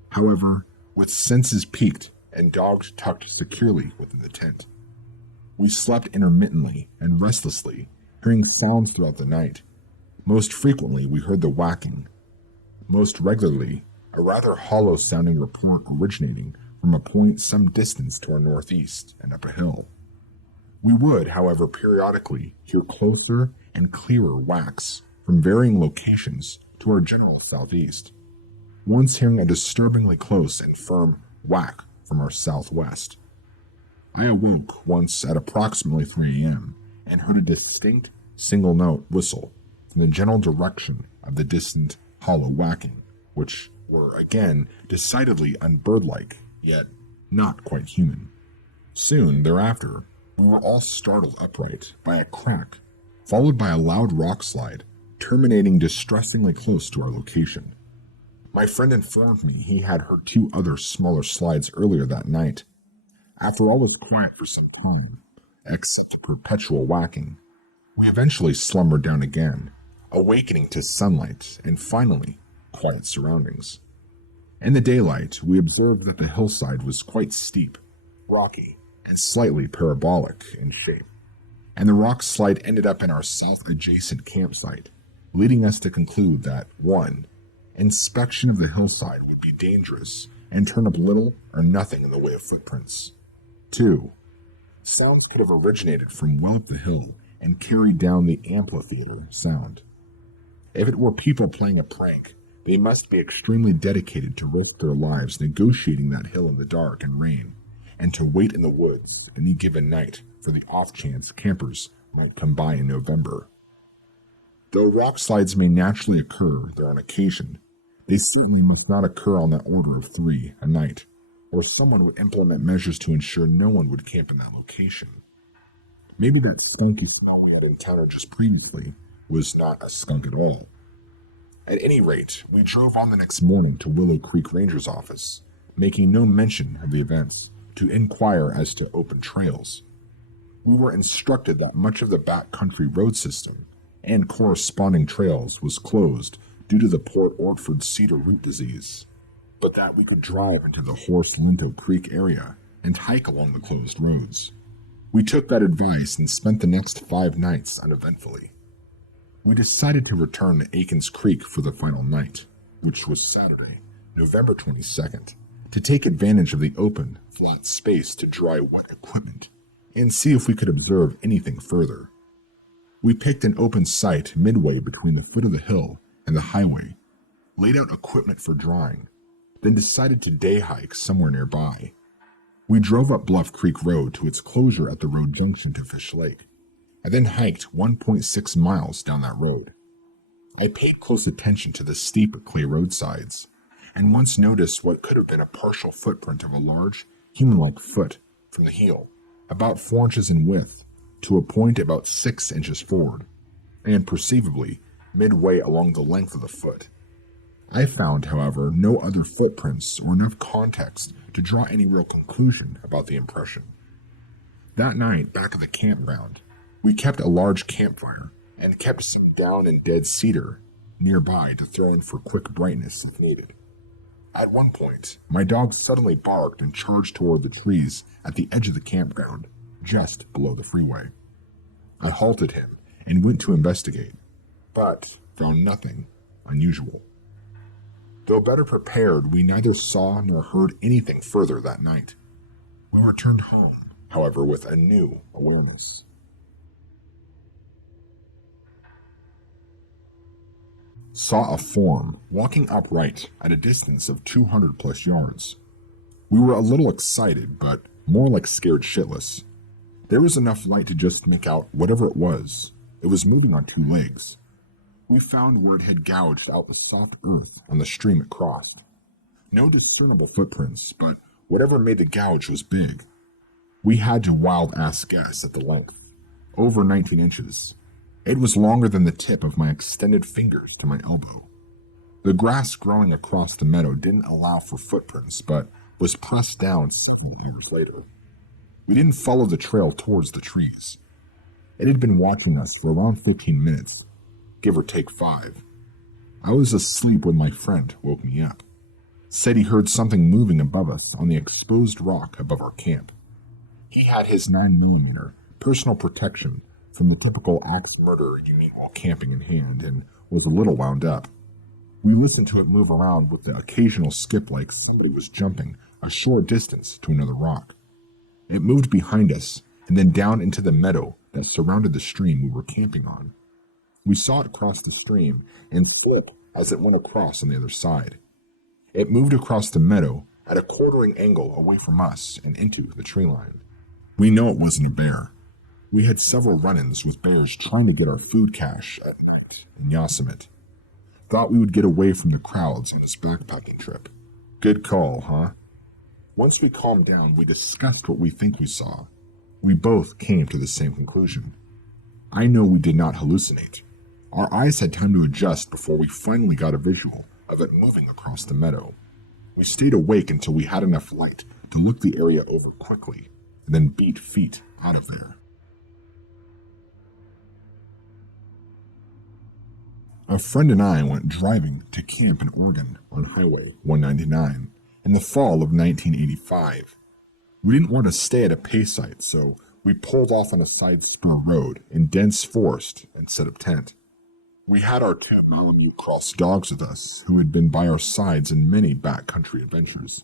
however, with senses piqued and dogs tucked securely within the tent. We slept intermittently and restlessly, hearing sounds throughout the night. Most frequently, we heard the whacking. Most regularly, a rather hollow-sounding report originating from a point some distance to our northeast and up a hill. We would, however, periodically hear closer and clearer whacks from varying locations to our general southeast, once hearing a disturbingly close and firm whack from our southwest. I awoke once at approximately 3 a.m. and heard a distinct single-note whistle from the general direction of the distant hollow whacking, which were again decidedly unbirdlike, yet not quite human. Soon thereafter, we were all startled upright by a crack, followed by a loud rock slide, terminating distressingly close to our location. My friend informed me he had heard two other smaller slides earlier that night. After all was quiet for some time, except perpetual whacking, we eventually slumbered down again, awakening to sunlight and finally quiet surroundings. In the daylight, we observed that the hillside was quite steep, rocky, and slightly parabolic in shape, and the rock slide ended up in our south-adjacent campsite, leading us to conclude that 1. Inspection of the hillside would be dangerous and turn up little or nothing in the way of footprints. 2. Sounds could have originated from well up the hill and carried down the amphitheater sound. If it were people playing a prank, they must be extremely dedicated to risk their lives negotiating that hill in the dark and rain, and to wait in the woods any given night for the off chance campers might come by in November. Though rock slides may naturally occur there on occasion, they certainly must not occur on the order of 3 a night, or someone would implement measures to ensure no one would camp in that location. Maybe that skunky smell we had encountered just previously was not a skunk at all. At any rate, we drove on the next morning to Willow Creek Ranger's office, making no mention of the events, to inquire as to open trails. We were instructed that much of the backcountry road system and corresponding trails was closed due to the Port Orford cedar root disease, but that we could drive into the Horse Linto Creek area and hike along the closed roads. We took that advice and spent the next 5 nights uneventfully. We decided to return to Aikens Creek for the final night, which was Saturday, November 22nd, to take advantage of the open, flat space to dry wet equipment and see if we could observe anything further. We picked an open site midway between the foot of the hill and the highway, laid out equipment for drying, then decided to day hike somewhere nearby. We drove up Bluff Creek Road to its closure at the road junction to Fish Lake, and then hiked 1.6 miles down that road. I paid close attention to the steep clay roadsides, and once noticed what could have been a partial footprint of a large, human-like foot from the heel, about 4 inches in width, to a point about 6 inches forward, and perceivably midway along the length of the foot. I found, however, no other footprints or enough context to draw any real conclusion about the impression. That night, back at the campground, we kept a large campfire and kept some down and dead cedar nearby to throw in for quick brightness if needed. At one point, my dog suddenly barked and charged toward the trees at the edge of the campground, just below the freeway. I halted him and went to investigate, but found nothing unusual. Though better prepared, we neither saw nor heard anything further that night. We returned home, however, with a new awareness. Saw a form walking upright at a distance of 200 plus yards. We were a little excited, but more like scared shitless. There was enough light to just make out whatever it was. It was moving on 2 legs. We found where it had gouged out the soft earth on the stream it crossed. No discernible footprints, but whatever made the gouge was big. We had to wild-ass guess at the length. Over 19 inches. It was longer than the tip of my extended fingers to my elbow. The grass growing across the meadow didn't allow for footprints, but was pressed down several years later. We didn't follow the trail towards the trees. It had been watching us for around 15 minutes, give or take 5. I was asleep when my friend woke me up. Said he heard something moving above us on the exposed rock above our camp. He had his 9mm personal protection from the typical axe murder you meet while camping in hand and was a little wound up. We listened to it move around with the occasional skip like somebody was jumping a short distance to another rock. It moved behind us and then down into the meadow that surrounded the stream we were camping on. We saw it cross the stream and flip as it went across on the other side. It moved across the meadow at a quartering angle away from us and into the tree line. We know it wasn't a bear. We had several run-ins with bears trying to get our food cache at night in Yosemite. Thought we would get away from the crowds on this backpacking trip. Good call, huh? Once we calmed down, we discussed what we think we saw. We both came to the same conclusion. I know we did not hallucinate. Our eyes had time to adjust before we finally got a visual of it moving across the meadow. We stayed awake until we had enough light to look the area over quickly and then beat feet out of there. A friend and I went driving to camp in Oregon on Highway 199 in the fall of 1985. We didn't want to stay at a pay site, so we pulled off on a side spur road in dense forest and set up tent. We had our two Malamute cross dogs with us, who had been by our sides in many backcountry adventures.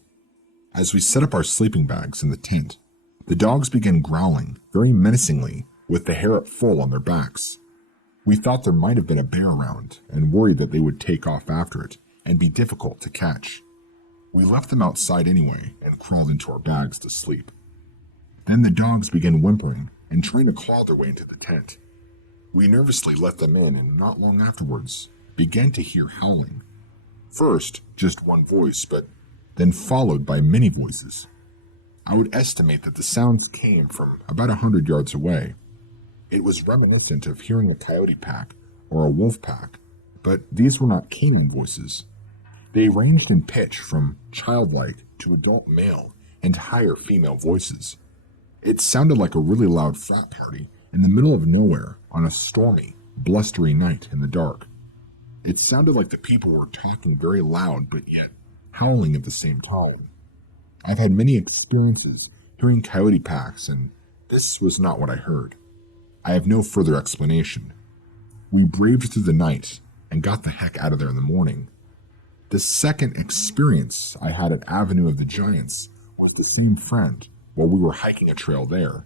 As we set up our sleeping bags in the tent, the dogs began growling very menacingly with the hair up full on their backs. We thought there might have been a bear around and worried that they would take off after it and be difficult to catch. We left them outside anyway and crawled into our bags to sleep. Then the dogs began whimpering and trying to claw their way into the tent. We nervously let them in and not long afterwards began to hear howling. First, just one voice, but then followed by many voices. I would estimate that the sounds came from about 100 yards away. It was reminiscent of hearing a coyote pack or a wolf pack, but these were not canine voices. They ranged in pitch from childlike to adult male and higher female voices. It sounded like a really loud frat party in the middle of nowhere on a stormy, blustery night in the dark. It sounded like the people were talking very loud but yet howling at the same time. I've had many experiences hearing coyote packs, and this was not what I heard. I have no further explanation. We braved through the night and got the heck out of there in the morning. The second experience I had at Avenue of the Giants was the same friend while we were hiking a trail there.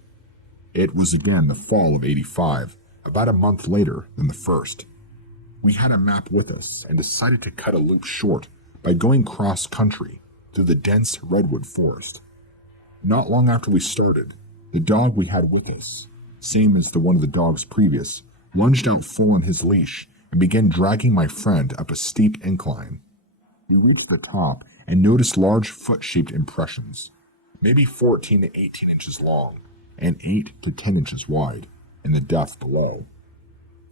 It was again the fall of '85, about a month later than the first. We had a map with us and decided to cut a loop short by going cross-country through the dense redwood forest. Not long after we started, the dog we had with us, same as the one of the dogs previous, lunged out full on his leash and began dragging my friend up a steep incline. We reached the top and noticed large foot-shaped impressions, maybe 14 to 18 inches long and 8 to 10 inches wide, in the depth below.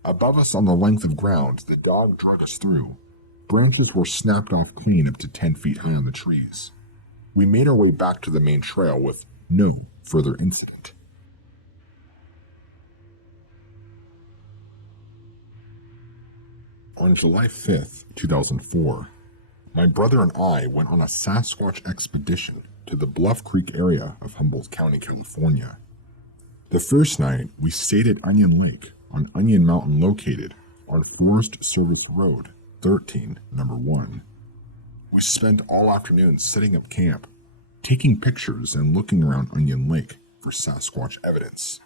Above us on the length of ground the dog dragged us through, branches were snapped off clean up to 10 feet high on the trees. We made our way back to the main trail with no further incident. On July 5th, 2004, my brother and I went on a Sasquatch expedition to the Bluff Creek area of Humboldt County, California. The first night, we stayed at Onion Lake on Onion Mountain located on Forest Service Road 13, number 1. We spent all afternoon setting up camp, taking pictures and looking around Onion Lake for Sasquatch evidence.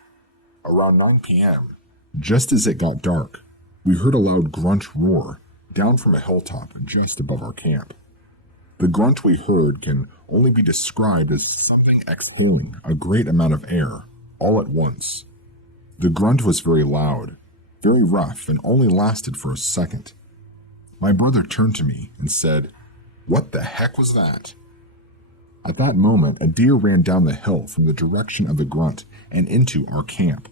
Around 9 p.m., just as it got dark, we heard a loud grunt roar down from a hilltop just above our camp. The grunt we heard can only be described as something exhaling a great amount of air all at once. The grunt was very loud, very rough, and only lasted for a second. My brother turned to me and said, "What the heck was that?" At that moment, a deer ran down the hill from the direction of the grunt and into our camp.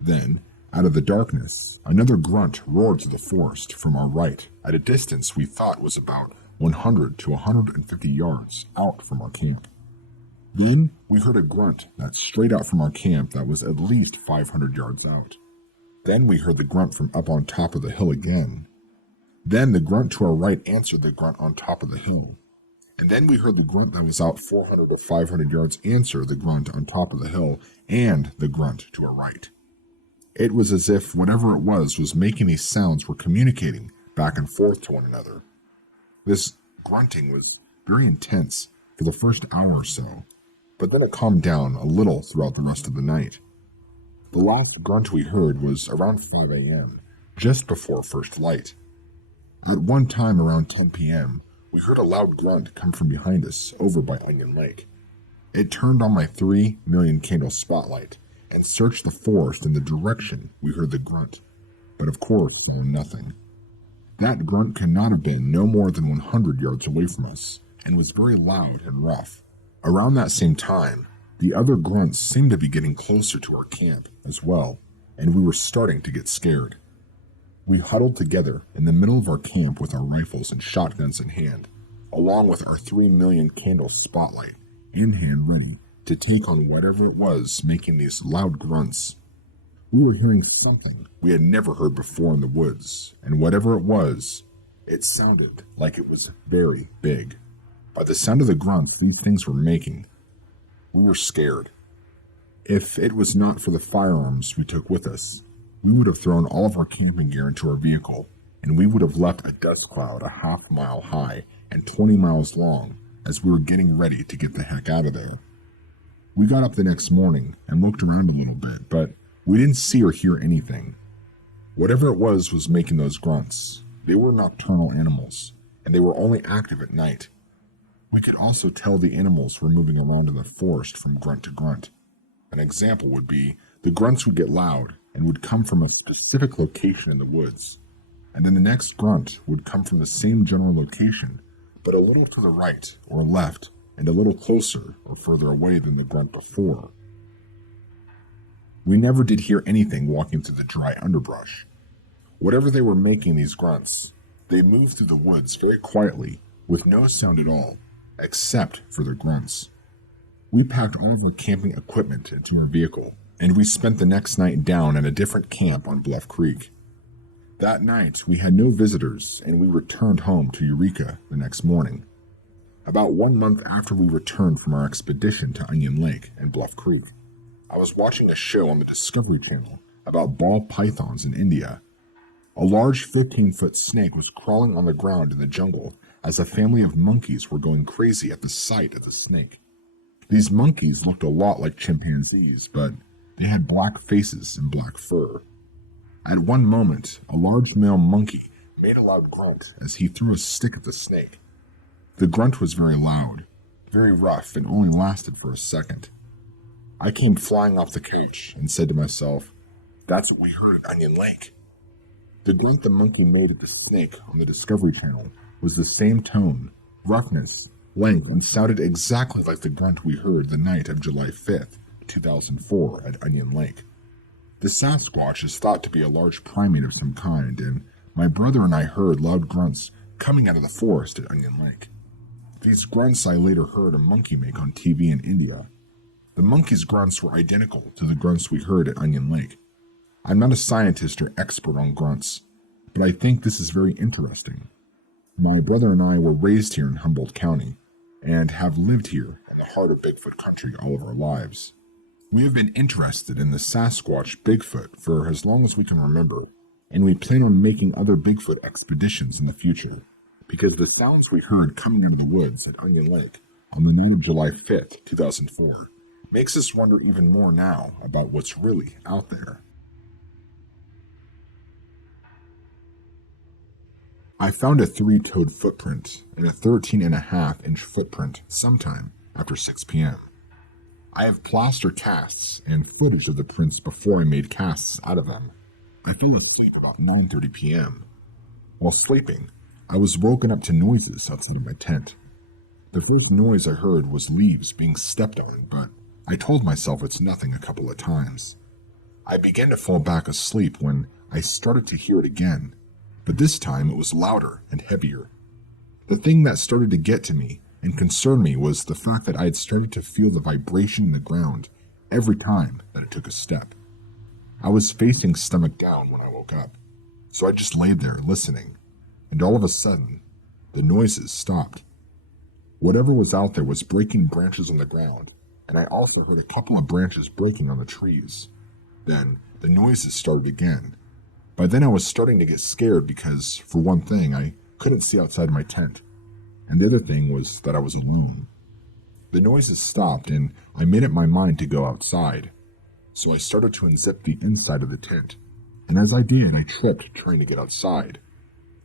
Then, out of the darkness, another grunt roared to the forest from our right at a distance we thought was about 100 to 150 yards out from our camp. Then we heard a grunt that strayed out from our camp that was at least 500 yards out. Then we heard the grunt from up on top of the hill again. Then the grunt to our right answered the grunt on top of the hill. And then we heard the grunt that was out 400 to 500 yards answer the grunt on top of the hill and the grunt to our right. It was as if whatever it was making these sounds were communicating back and forth to one another. This grunting was very intense for the first hour or so, but then it calmed down a little throughout the rest of the night. The last grunt we heard was around 5 a.m., just before first light. At one time around 10 p.m., we heard a loud grunt come from behind us over by Onion Lake. It turned on my 3 million candle spotlight and searched the forest in the direction we heard the grunt, but of course found nothing. That grunt could not have been no more than 100 yards away from us, and was very loud and rough. Around that same time, the other grunts seemed to be getting closer to our camp as well, and we were starting to get scared. We huddled together in the middle of our camp with our rifles and shotguns in hand, along with our 3 million candle spotlight in hand ready to take on whatever it was making these loud grunts. We were hearing something we had never heard before in the woods, and whatever it was, it sounded like it was very big. By the sound of the grunts these things were making, we were scared. If it was not for the firearms we took with us, we would have thrown all of our camping gear into our vehicle, and we would have left a dust cloud a half-mile high and 20 miles long as we were getting ready to get the heck out of there. We got up the next morning and looked around a little bit, but we didn't see or hear anything. Whatever it was making those grunts. They were nocturnal animals, and they were only active at night. We could also tell the animals were moving around in the forest from grunt to grunt. An example would be the grunts would get loud and would come from a specific location in the woods, and then the next grunt would come from the same general location, but a little to the right or left and a little closer or further away than the grunt before. We never did hear anything walking through the dry underbrush. Whatever they were making these grunts, they moved through the woods very quietly with no sound at all, except for their grunts. We packed all of our camping equipment into our vehicle, and we spent the next night down at a different camp on Bluff Creek. That night, we had no visitors, and we returned home to Eureka the next morning. About 1 month after we returned from our expedition to Onion Lake and Bluff Creek, I was watching a show on the Discovery Channel about ball pythons in India. A large 15-foot snake was crawling on the ground in the jungle as a family of monkeys were going crazy at the sight of the snake. These monkeys looked a lot like chimpanzees, but they had black faces and black fur. At one moment, a large male monkey made a loud grunt as he threw a stick at the snake. The grunt was very loud, very rough, and only lasted for a second. I came flying off the couch and said to myself, "That's what we heard at Onion Lake." The grunt the monkey made at the snake on the Discovery Channel was the same tone, roughness, length, and sounded exactly like the grunt we heard the night of July 5th, 2004 at Onion Lake. The Sasquatch is thought to be a large primate of some kind, and my brother and I heard loud grunts coming out of the forest at Onion Lake. These grunts I later heard a monkey make on TV in India. The monkey's grunts were identical to the grunts we heard at Onion Lake. I'm not a scientist or expert on grunts, but I think this is very interesting. My brother and I were raised here in Humboldt County and have lived here in the heart of Bigfoot country all of our lives. We have been interested in the Sasquatch Bigfoot for as long as we can remember, and we plan on making other Bigfoot expeditions in the future, because the sounds we heard coming out of the woods at Onion Lake on the night of July 5th, 2004, makes us wonder even more now about what's really out there. I found a 3-toed footprint and a 13.5-inch footprint sometime after 6 p.m. I have plaster casts and footage of the prints before I made casts out of them. I fell asleep about 9:30 p.m. While sleeping, I was woken up to noises outside of my tent. The first noise I heard was leaves being stepped on, but I told myself it's nothing a couple of times. I began to fall back asleep when I started to hear it again, but this time it was louder and heavier. The thing that started to get to me and concern me was the fact that I had started to feel the vibration in the ground every time that I took a step. I was facing stomach down when I woke up, so I just laid there listening, and all of a sudden, the noises stopped. Whatever was out there was breaking branches on the ground, and I also heard a couple of branches breaking on the trees. Then, the noises started again. By then I was starting to get scared because, for one thing, I couldn't see outside my tent. And the other thing was that I was alone. The noises stopped, and I made up my mind to go outside. So I started to unzip the inside of the tent, and as I did, I tripped trying to get outside.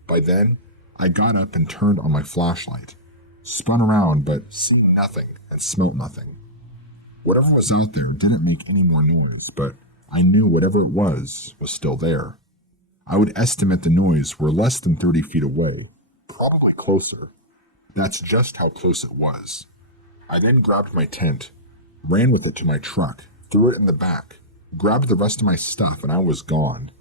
By then, I got up and turned on my flashlight, spun around but saw nothing and smelt nothing. Whatever was out there didn't make any more noise, but I knew whatever it was still there. I would estimate the noise were less than 30 feet away, probably closer. That's just how close it was. I then grabbed my tent, ran with it to my truck, threw it in the back, grabbed the rest of my stuff, and I was gone.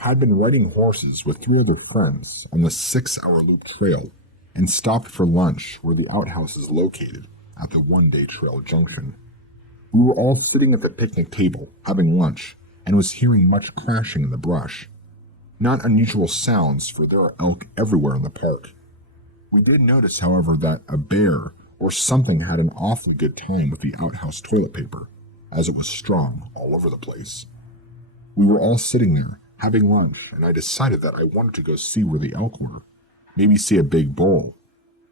Had been riding horses with 3 other friends on the 6-hour loop trail and stopped for lunch where the outhouse is located at the one-day trail junction. We were all sitting at the picnic table having lunch and was hearing much crashing in the brush. Not unusual sounds, for there are elk everywhere in the park. We did notice, however, that a bear or something had an awfully good time with the outhouse toilet paper, as it was strung all over the place. We were all sitting there having lunch, and I decided that I wanted to go see where the elk were, maybe see a big bull.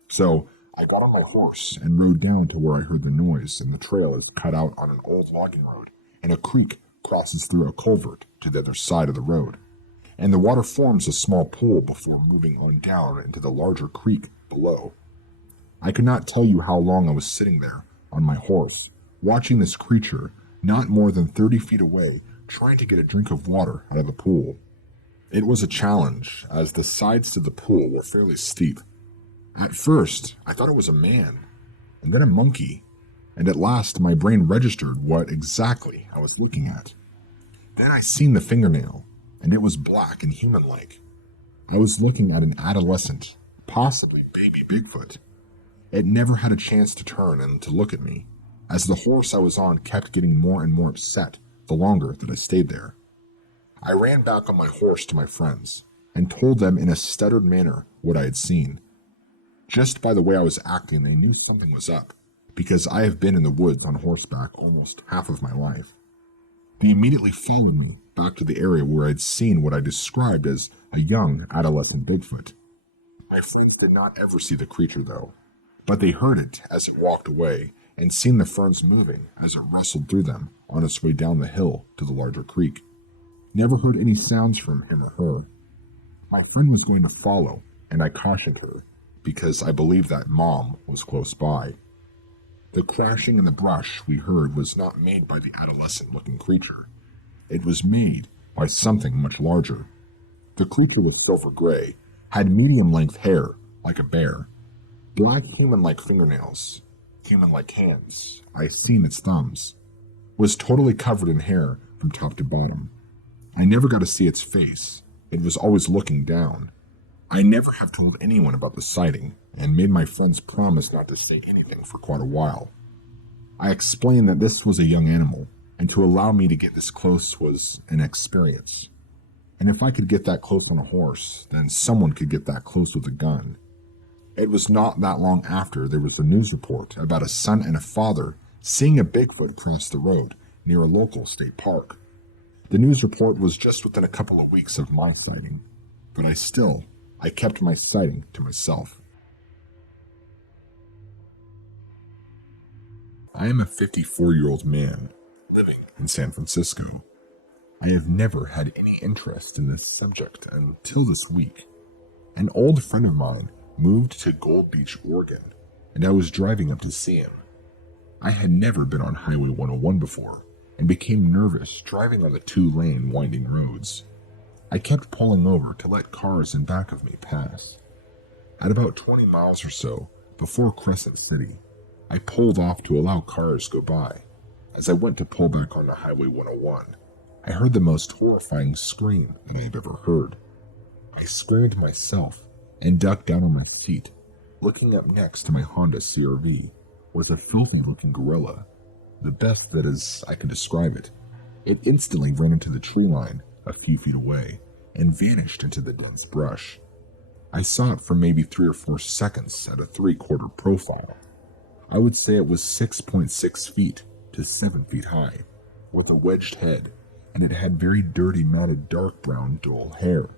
So I got on my horse and rode down to where I heard the noise, and the trail is cut out on an old logging road, and a creek crosses through a culvert to the other side of the road, and the water forms a small pool before moving on down into the larger creek below. I could not tell you how long I was sitting there on my horse, watching this creature not more than 30 feet away, trying to get a drink of water out of the pool. It was a challenge, as the sides to the pool were fairly steep. At first, I thought it was a man, and then a monkey, and at last my brain registered what exactly I was looking at. Then I seen the fingernail, and it was black and human-like. I was looking at an adolescent, possibly baby Bigfoot. It never had a chance to turn and to look at me, as the horse I was on kept getting more and more upset the longer that I stayed there. I ran back on my horse to my friends, and told them in a stuttered manner what I had seen. Just by the way I was acting, they knew something was up, because I have been in the woods on horseback almost half of my life. They immediately followed me back to the area where I'd seen what I described as a young adolescent Bigfoot. My friends did not ever see the creature though, but they heard it as it walked away and seen the ferns moving as it rustled through them on its way down the hill to the larger creek. Never heard any sounds from him or her. My friend was going to follow, and I cautioned her, because I believed that Mom was close by. The crashing in the brush we heard was not made by the adolescent-looking creature. It was made by something much larger. The creature was silver gray, had medium-length hair, like a bear, black human-like fingernails, human-like hands, I seen its thumbs, was totally covered in hair from top to bottom. I never got to see its face. It was always looking down. I never have told anyone about the sighting, and made my friends promise not to say anything for quite a while. I explained that this was a young animal, and to allow me to get this close was an experience. And if I could get that close on a horse, then someone could get that close with a gun. It was not that long after there was a news report about a son and a father seeing a Bigfoot cross the road near a local state park. The news report was just within a couple of weeks of my sighting, but I kept my sighting to myself. I am a 54-year-old man living in San Francisco. I have never had any interest in this subject until this week. An old friend of mine moved to Gold Beach, Oregon, and I was driving up to see him. I had never been on Highway 101 before, and became nervous driving on the 2-lane winding roads. I kept pulling over to let cars in back of me pass. At about 20 miles or so before Crescent City, I pulled off to allow cars go by. As I went to pull back onto Highway 101, I heard the most horrifying scream that I have ever heard. I screamed myself and ducked down on my seat. Looking up next to my Honda CR-V was a filthy-looking gorilla. The best that is I can describe it. It instantly ran into the tree line a few feet away and vanished into the dense brush. I saw it for maybe 3 or 4 seconds at a 3/4 profile. I would say it was 6.6 feet to 7 feet high, with a wedged head, and it had very dirty matted dark brown dull hair.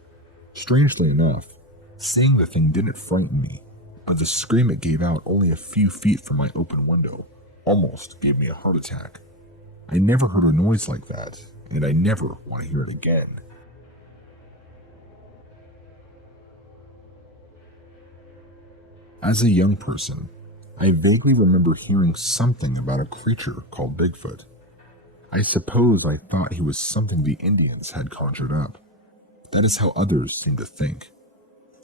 Strangely enough, seeing the thing didn't frighten me, but the scream it gave out only a few feet from my open window almost gave me a heart attack. I never heard a noise like that, and I never want to hear it again. As a young person, I vaguely remember hearing something about a creature called Bigfoot. I suppose I thought he was something the Indians had conjured up. That is how others seem to think.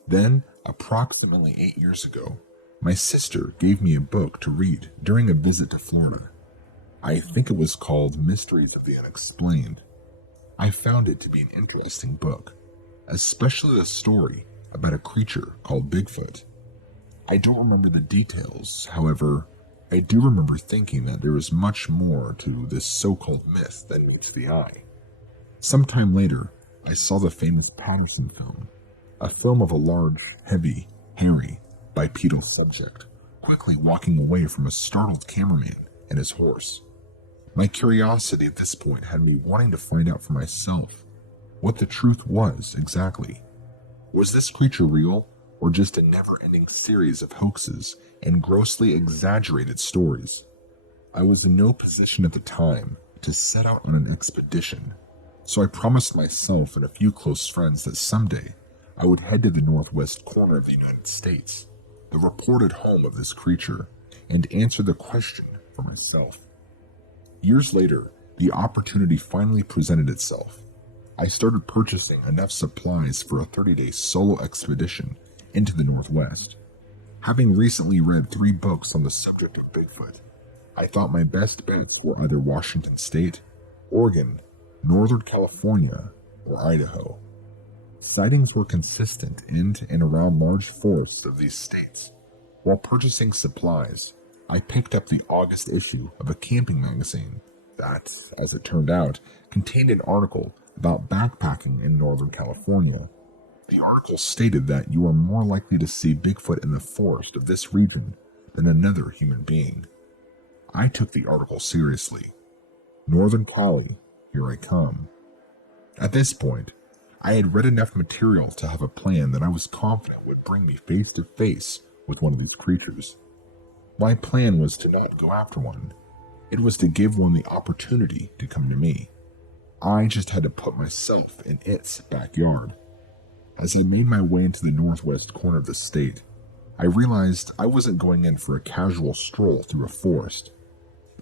Then, approximately 8 years ago, my sister gave me a book to read during a visit to Florida. I think it was called Mysteries of the Unexplained. I found it to be an interesting book, especially the story about a creature called Bigfoot. I don't remember the details, however, I do remember thinking that there was much more to this so-called myth than meets the eye. Sometime later, I saw the famous Patterson film, a film of a large, heavy, hairy, bipedal subject quickly walking away from a startled cameraman and his horse. My curiosity at this point had me wanting to find out for myself what the truth was exactly. Was this creature real, or just a never-ending series of hoaxes and grossly exaggerated stories? I was in no position at the time to set out on an expedition, so I promised myself and a few close friends that someday I would head to the northwest corner of the United States, the reported home of this creature, and answer the question for myself. Years later, the opportunity finally presented itself. I started purchasing enough supplies for a 30-day solo expedition into the Northwest. Having recently read 3 books on the subject of Bigfoot, I thought my best bets were either Washington State, Oregon, Northern California, or Idaho. Sightings were consistent in and around large forests of these states. While purchasing supplies, I picked up the August issue of a camping magazine that, as it turned out, contained an article about backpacking in Northern California. The article stated that you are more likely to see Bigfoot in the forest of this region than another human being. I took the article seriously. Northern Cali, here I come. At this point, I had read enough material to have a plan that I was confident would bring me face to face with one of these creatures. My plan was to not go after one. It was to give one the opportunity to come to me. I just had to put myself in its backyard. As I made my way into the northwest corner of the state, I realized I wasn't going in for a casual stroll through a forest.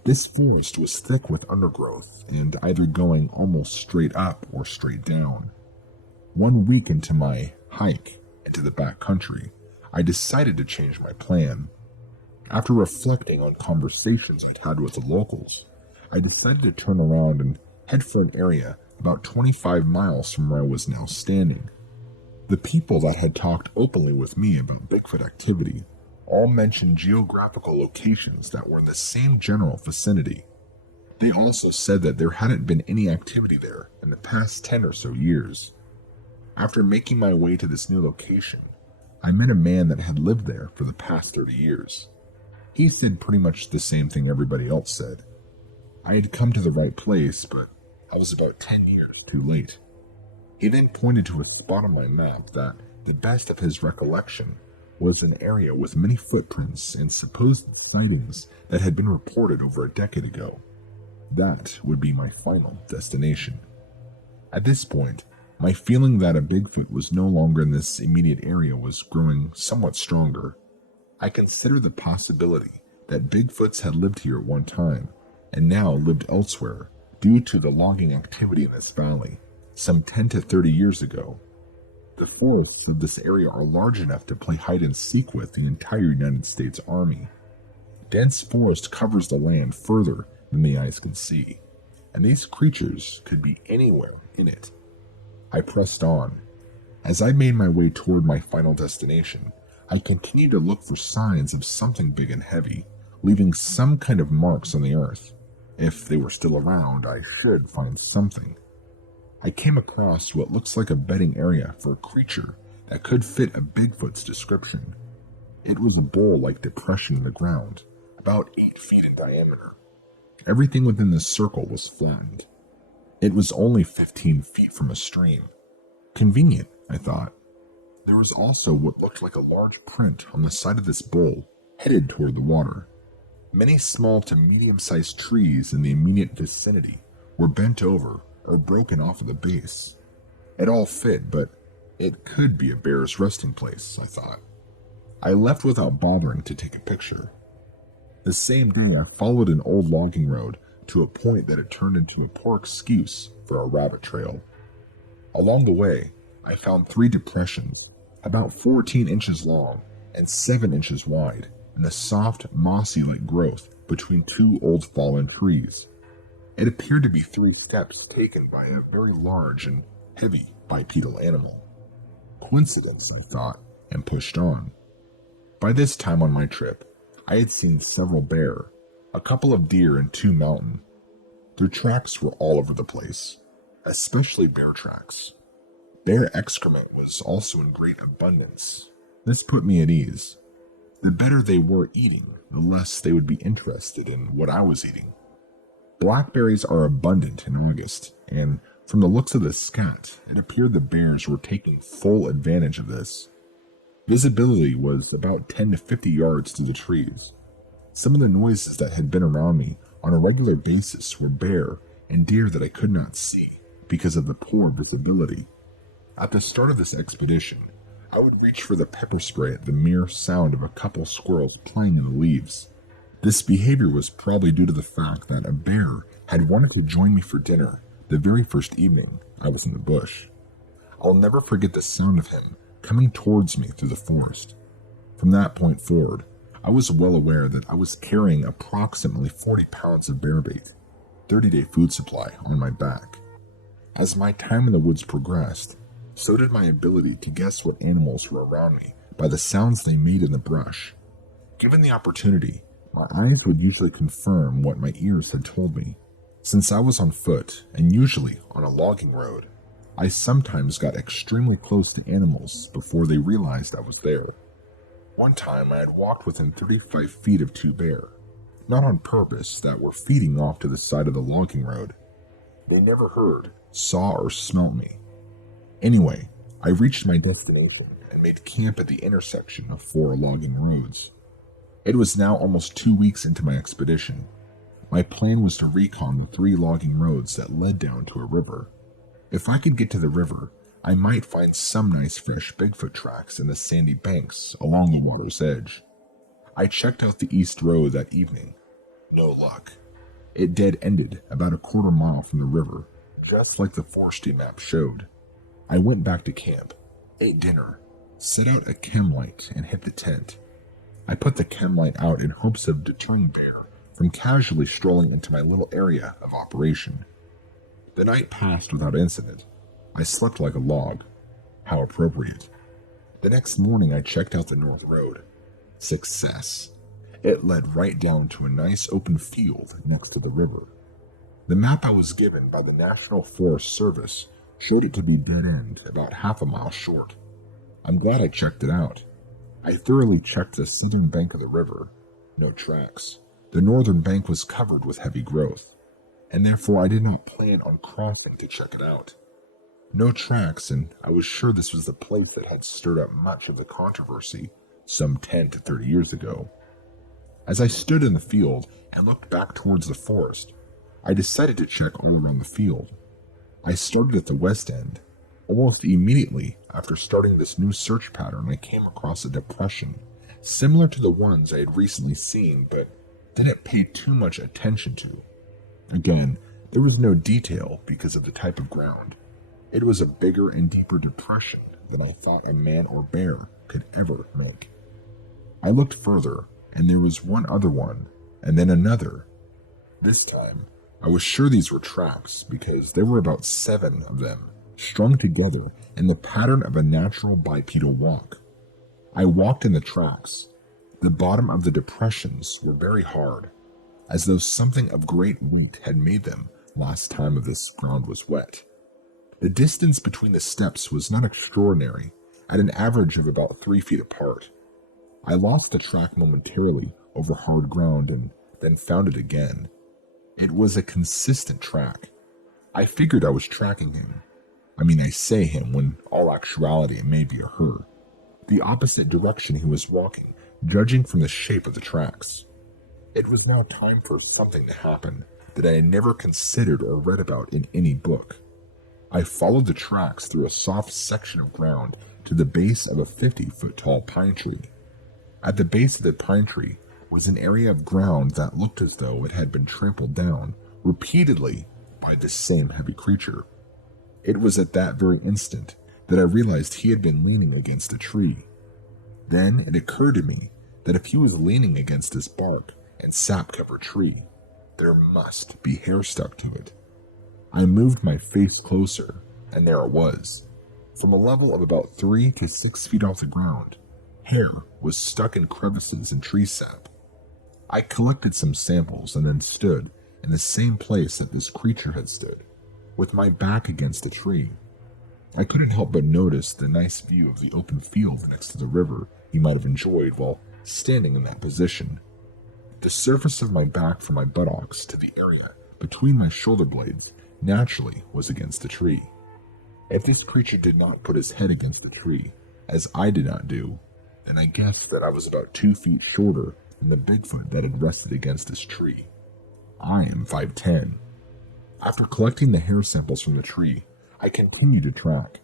This forest was thick with undergrowth and either going almost straight up or straight down. 1 week into my hike into the back country, I decided to change my plan. After reflecting on conversations I'd had with the locals, I decided to turn around and head for an area about 25 miles from where I was now standing. The people that had talked openly with me about Bigfoot activity all mentioned geographical locations that were in the same general vicinity. They also said that there hadn't been any activity there in the past 10 or so years. After making my way to this new location, I met a man that had lived there for the past 30 years. He said pretty much the same thing everybody else said. I had come to the right place, but I was about 10 years too late. He then pointed to a spot on my map that, the best of his recollection, was an area with many footprints and supposed sightings that had been reported over a decade ago. That would be my final destination. At this point, my feeling that a Bigfoot was no longer in this immediate area was growing somewhat stronger. I considered the possibility that Bigfoots had lived here at one time and now lived elsewhere due to the logging activity in this valley some 10 to 30 years ago. The forests of this area are large enough to play hide and seek with the entire United States Army. Dense forest covers the land further than the eyes can see, and these creatures could be anywhere in it. I pressed on. As I made my way toward my final destination, I continued to look for signs of something big and heavy, leaving some kind of marks on the earth. If they were still around, I should find something. I came across what looks like a bedding area for a creature that could fit a Bigfoot's description. It was a bowl-like depression in the ground, about 8 feet in diameter. Everything within the circle was flattened. It was only 15 feet from a stream. Convenient, I thought. There was also what looked like a large print on the side of this bowl, headed toward the water. Many small to medium-sized trees in the immediate vicinity were bent over or broken off of the base. It all fit, but it could be a bear's resting place, I thought. I left without bothering to take a picture. The same day, I followed an old logging road to a point that had turned into a poor excuse for a rabbit trail. Along the way, I found 3 depressions, about 14 inches long and 7 inches wide, in the soft, mossy-like growth between 2 old fallen trees. It appeared to be 3 steps taken by a very large and heavy bipedal animal. Coincidence, I thought, and pushed on. By this time on my trip, I had seen several bear, a couple of deer, and 2 mountain. Their tracks were all over the place, especially bear tracks. Bear excrement was also in great abundance. This put me at ease. The better they were eating, the less they would be interested in what I was eating. Blackberries are abundant in August, and from the looks of the scat, it appeared the bears were taking full advantage of this. Visibility was about 10 to 50 yards to the trees. Some of the noises that had been around me on a regular basis were bear and deer that I could not see because of the poor visibility. At the start of this expedition, I would reach for the pepper spray at the mere sound of a couple squirrels playing in the leaves. This behavior was probably due to the fact that a bear had wanted to join me for dinner the very first evening I was in the bush. I'll never forget the sound of him coming towards me through the forest. From that point forward, I was well aware that I was carrying approximately 40 pounds of bear bait, 30-day food supply, on my back. As my time in the woods progressed, so did my ability to guess what animals were around me by the sounds they made in the brush. Given the opportunity, my eyes would usually confirm what my ears had told me. Since I was on foot, and usually on a logging road, I sometimes got extremely close to animals before they realized I was there. One time I had walked within 35 feet of 2 bear, not on purpose, that were feeding off to the side of the logging road. They never heard, saw, or smelt me. Anyway, I reached my destination and made camp at the intersection of 4 logging roads. It was now almost 2 weeks into my expedition. My plan was to recon the 3 logging roads that led down to a river. If I could get to the river, I might find some nice fresh Bigfoot tracks in the sandy banks along the water's edge. I checked out the east road that evening. No luck. It dead-ended about a quarter mile from the river, just like the forestry map showed. I went back to camp, ate dinner, set out a chem light, and hit the tent. I put the chem light out in hopes of deterring bear from casually strolling into my little area of operation. The night passed without incident. I slept like a log. How appropriate. The next morning I checked out the north road. Success. It led right down to a nice open field next to the river. The map I was given by the National Forest Service showed it to be dead-end, about half a mile short. I'm glad I checked it out. I thoroughly checked the southern bank of the river. No tracks. The northern bank was covered with heavy growth, and therefore I did not plan on crossing to check it out. No tracks, and I was sure this was the place that had stirred up much of the controversy some 10 to 30 years ago. As I stood in the field and looked back towards the forest, I decided to check all around the field. I started at the west end. Almost immediately after starting this new search pattern, I came across a depression similar to the ones I had recently seen, but didn't pay too much attention to. Again, there was no detail because of the type of ground. It was a bigger and deeper depression than I thought a man or bear could ever make. I looked further, and there was one other one, and then another. This time, I was sure these were tracks because there were about 7 of them, strung together in the pattern of a natural bipedal walk. I walked in the tracks. The bottom of the depressions were very hard, as though something of great weight had made them last time this ground was wet. The distance between the steps was not extraordinary, at an average of about 3 feet apart. I lost the track momentarily over hard ground and then found it again. It was a consistent track. I figured I was tracking him. I say him when all actuality it may be a her. The opposite direction he was walking, judging from the shape of the tracks. It was now time for something to happen that I had never considered or read about in any book. I followed the tracks through a soft section of ground to the base of a 50-foot tall pine tree. At the base of the pine tree was an area of ground that looked as though it had been trampled down repeatedly by this same heavy creature. It was at that very instant that I realized he had been leaning against a tree. Then it occurred to me that if he was leaning against this bark and sap-covered tree, There must be hair stuck to it. I moved my face closer, and there it was. From a level of about 3 to 6 feet off the ground, hair was stuck in crevices and tree sap. I collected some samples and then stood in the same place that this creature had stood, with my back against a tree. I couldn't help but notice the nice view of the open field next to the river he might have enjoyed while standing in that position. The surface of my back from my buttocks to the area between my shoulder blades naturally was against the tree. If this creature did not put his head against the tree, as I did not do, then I guessed that I was about 2 feet shorter than the Bigfoot that had rested against this tree. I am 5'10". After collecting the hair samples from the tree, I continued to track.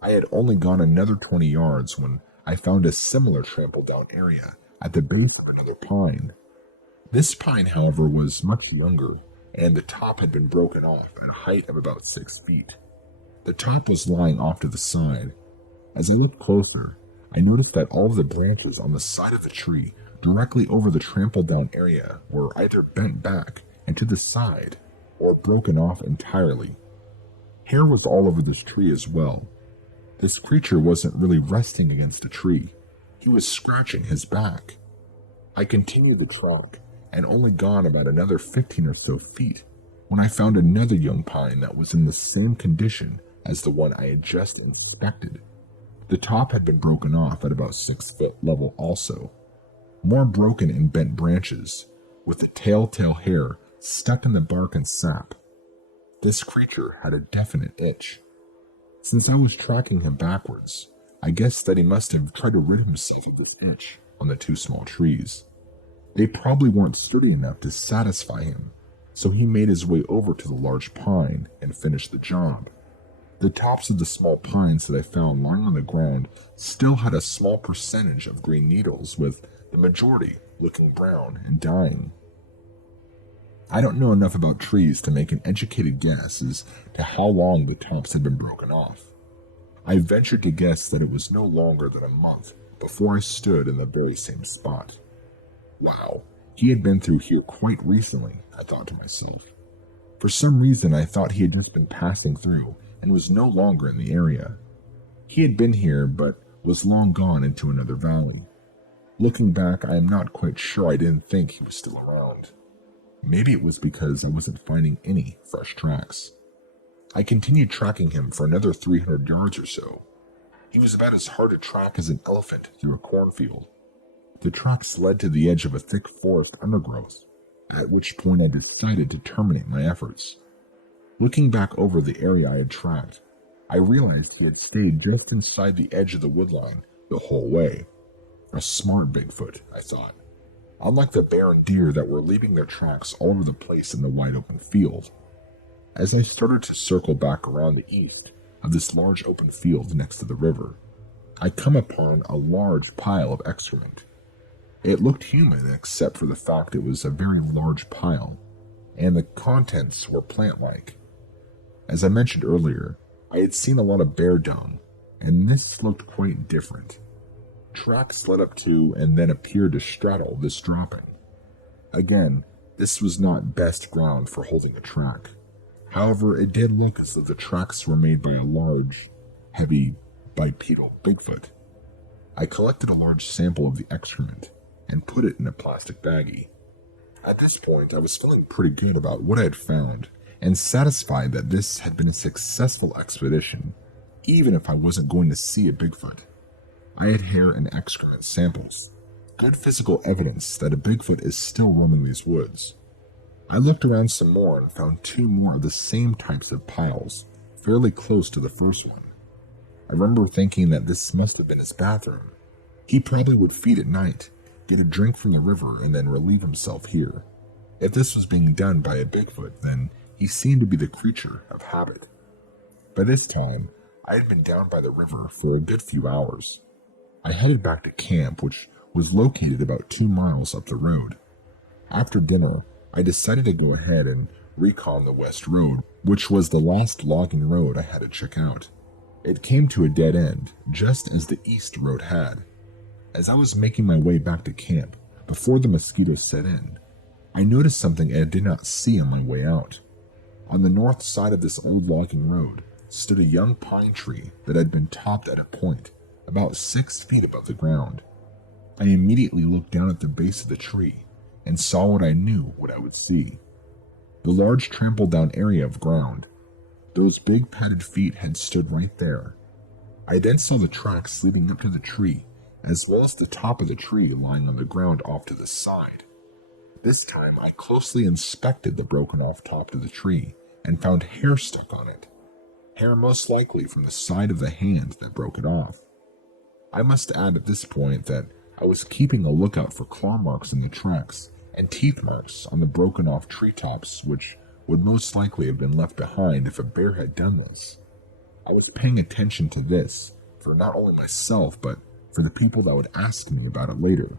I had only gone another 20 yards when I found a similar trampled down area at the base of another pine. This pine, however, was much younger, and the top had been broken off at a height of about 6 feet. The top was lying off to the side. As I looked closer, I noticed that all of the branches on the side of the tree directly over the trampled down area were either bent back and to the side or broken off entirely. Hair was all over this tree as well. This creature wasn't really resting against a tree. He was scratching his back. I continued the track and only gone about another 15 or so feet when I found another young pine that was in the same condition as the one I had just inspected. The top had been broken off at about 6 foot level also. More broken and bent branches, with the telltale hair stuck in the bark and sap. This creature had a definite itch. Since I was tracking him backwards, I guessed that he must have tried to rid himself of this itch on the 2 small trees. They probably weren't sturdy enough to satisfy him, so he made his way over to the large pine and finished the job. The tops of the small pines that I found lying on the ground still had a small percentage of green needles, with the majority looking brown and dying. I don't know enough about trees to make an educated guess as to how long the tops had been broken off. I ventured to guess that it was no longer than a month before I stood in the very same spot. Wow, he had been through here quite recently, I thought to myself. For some reason, I thought he had just been passing through and was no longer in the area. He had been here, but was long gone into another valley. Looking back, I am not quite sure I didn't think he was still around. Maybe it was because I wasn't finding any fresh tracks. I continued tracking him for another 300 yards or so. He was about as hard to track as an elephant through a cornfield. The tracks led to the edge of a thick forest undergrowth, at which point I decided to terminate my efforts. Looking back over the area I had tracked, I realized he had stayed just inside the edge of the woodline the whole way. A smart Bigfoot, I thought. Unlike the bear and deer that were leaving their tracks all over the place in the wide open field. As I started to circle back around the east of this large open field next to the river, I come upon a large pile of excrement. It looked human except for the fact it was a very large pile, and the contents were plant-like. As I mentioned earlier, I had seen a lot of bear dung, and this looked quite different. Tracks led up to and then appeared to straddle this dropping. Again, this was not best ground for holding a track. However, it did look as though the tracks were made by a large, heavy, bipedal Bigfoot. I collected a large sample of the excrement and put it in a plastic baggie. At this point, I was feeling pretty good about what I had found and satisfied that this had been a successful expedition, even if I wasn't going to see a Bigfoot. I had hair and excrement samples, good physical evidence that a Bigfoot is still roaming these woods. I looked around some more and found 2 more of the same types of piles, fairly close to the first one. I remember thinking that this must have been his bathroom. He probably would feed at night, get a drink from the river, and then relieve himself here. If this was being done by a Bigfoot, then he seemed to be the creature of habit. By this time, I had been down by the river for a good few hours. I headed back to camp, which was located about 2 miles up the road. After dinner, I decided to go ahead and recon the west road, which was the last logging road I had to check out. It came to a dead end, just as the east road had. As I was making my way back to camp, before the mosquitoes set in, I noticed something I did not see on my way out. On the north side of this old logging road stood a young pine tree that had been topped at a point about 6 feet above the ground. I immediately looked down at the base of the tree and saw what I knew what I would see. The large trampled down area of ground. Those big padded feet had stood right there. I then saw the tracks leading up to the tree, as well as the top of the tree lying on the ground off to the side. This time I closely inspected the broken off top of the tree and found hair stuck on it. Hair most likely from the side of the hand that broke it off. I must add at this point that I was keeping a lookout for claw marks in the tracks and teeth marks on the broken off treetops, which would most likely have been left behind if a bear had done this. I was paying attention to this for not only myself, but for the people that would ask me about it later,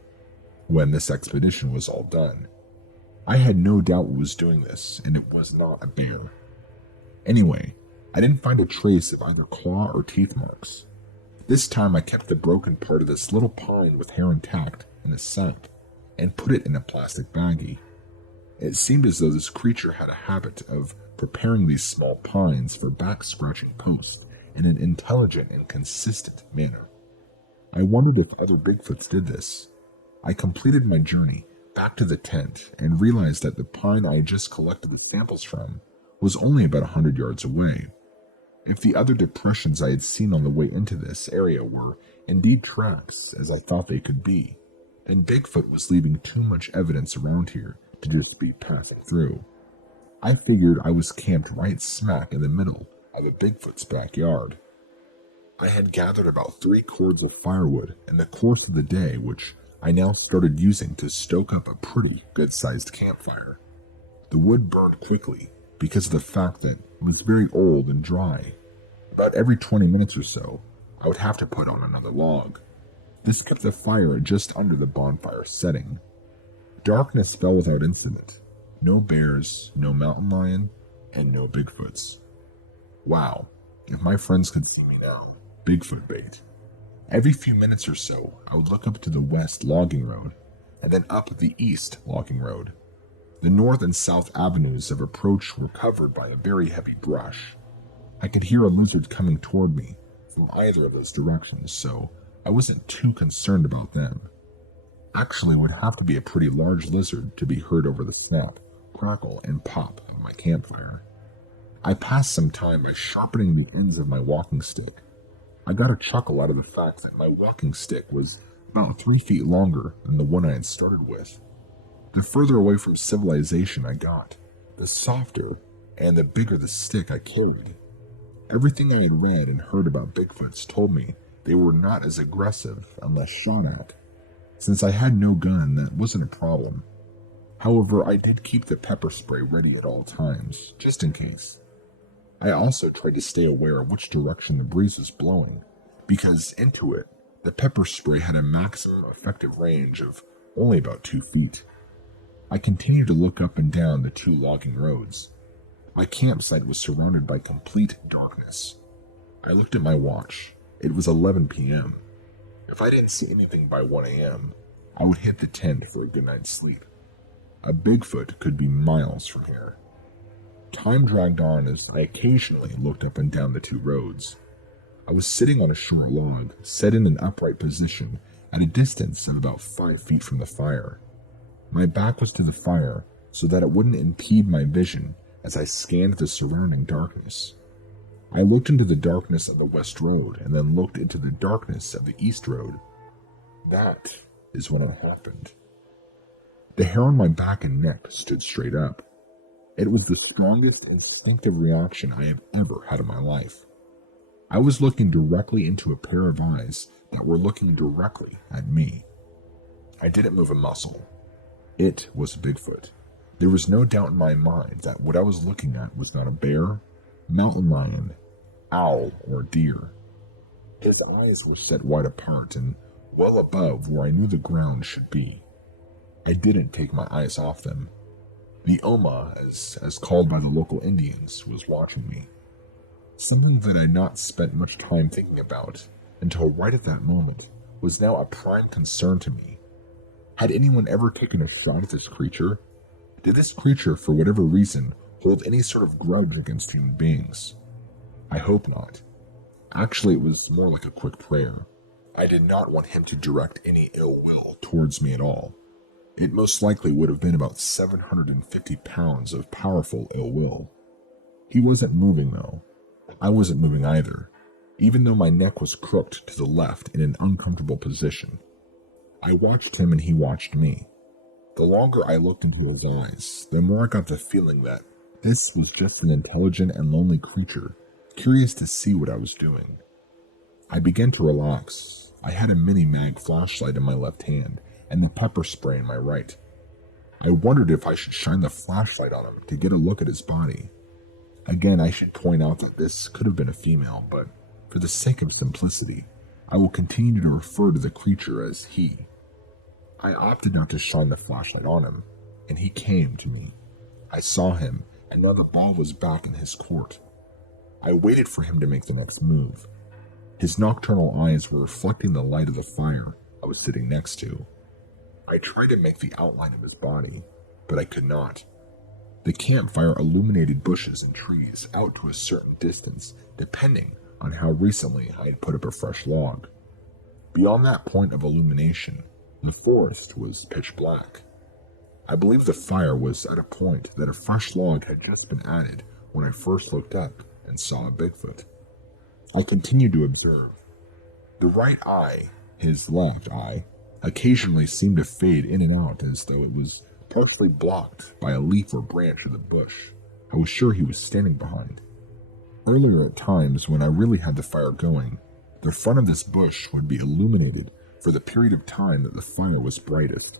when this expedition was all done. I had no doubt what was doing this, and it was not a bear. Anyway, I didn't find a trace of either claw or teeth marks. This time I kept the broken part of this little pine with hair intact in a sack and put it in a plastic baggie. It seemed as though this creature had a habit of preparing these small pines for back-scratching posts in an intelligent and consistent manner. I wondered if other Bigfoots did this. I completed my journey back to the tent and realized that the pine I had just collected the samples from was only about 100 yards away. If the other depressions I had seen on the way into this area were indeed tracks, as I thought they could be, then Bigfoot was leaving too much evidence around here to just be passing through. I figured I was camped right smack in the middle of a Bigfoot's backyard. I had gathered about 3 cords of firewood in the course of the day, which I now started using to stoke up a pretty good-sized campfire. The wood burned quickly because of the fact that it was very old and dry. About every 20 minutes or so, I would have to put on another log. This kept the fire just under the bonfire setting. Darkness fell without incident. No bears, no mountain lion, and no Bigfoots. Wow, if my friends could see me now, Bigfoot bait. Every few minutes or so, I would look up to the west logging road, and then up the east logging road. The north and south avenues of approach were covered by a very heavy brush. I could hear a lizard coming toward me from either of those directions, so I wasn't too concerned about them. Actually, it would have to be a pretty large lizard to be heard over the snap, crackle, and pop of my campfire. I passed some time by sharpening the ends of my walking stick. I got a chuckle out of the fact that my walking stick was about 3 feet longer than the one I had started with. The further away from civilization I got, the softer and the bigger the stick I carried. Everything I had read and heard about Bigfoots told me they were not as aggressive unless shot at. Since I had no gun, that wasn't a problem. However, I did keep the pepper spray ready at all times, just in case. I also tried to stay aware of which direction the breeze was blowing, because into it, the pepper spray had a maximum effective range of only about 2 feet. I continued to look up and down the 2 logging roads. My campsite was surrounded by complete darkness. I looked at my watch. It was 11 p.m. If I didn't see anything by 1 a.m., I would hit the tent for a good night's sleep. A Bigfoot could be miles from here. Time dragged on as I occasionally looked up and down the 2 roads. I was sitting on a short log, set in an upright position at a distance of about 5 feet from the fire. My back was to the fire so that it wouldn't impede my vision as I scanned the surrounding darkness. I looked into the darkness of the west road and then looked into the darkness of the east road. That is when it happened. The hair on my back and neck stood straight up. It was the strongest instinctive reaction I have ever had in my life. I was looking directly into a pair of eyes that were looking directly at me. I didn't move a muscle. It was Bigfoot. There was no doubt in my mind that what I was looking at was not a bear, mountain lion, owl, or deer. His eyes were set wide apart and well above where I knew the ground should be. I didn't take my eyes off them. The Oma, as called by the local Indians, was watching me. Something that I had not spent much time thinking about until right at that moment was now a prime concern to me. Had anyone ever taken a shot at this creature? Did this creature, for whatever reason, hold any sort of grudge against human beings? I hope not. Actually, it was more like a quick prayer. I did not want him to direct any ill will towards me at all. It most likely would have been about 750 pounds of powerful ill will. He wasn't moving though. I wasn't moving either, even though my neck was crooked to the left in an uncomfortable position. I watched him and he watched me. The longer I looked into his eyes, the more I got the feeling that this was just an intelligent and lonely creature, curious to see what I was doing. I began to relax. I had a mini mag flashlight in my left hand and the pepper spray in my right. I wondered if I should shine the flashlight on him to get a look at his body. Again, I should point out that this could have been a female, but for the sake of simplicity, I will continue to refer to the creature as he. I opted not to shine the flashlight on him, and he came to me. I saw him, and now the ball was back in his court. I waited for him to make the next move. His nocturnal eyes were reflecting the light of the fire I was sitting next to. I tried to make the outline of his body, but I could not. The campfire illuminated bushes and trees out to a certain distance, depending on how recently I had put up a fresh log. Beyond that point of illumination, the forest was pitch black. I believe the fire was at a point that a fresh log had just been added when I first looked up and saw a Bigfoot. I continued to observe. The right eye, his left eye, occasionally seemed to fade in and out as though it was partially blocked by a leaf or branch of the bush I was sure he was standing behind. Earlier at times, when I really had the fire going, the front of this bush would be illuminated for the period of time that the fire was brightest.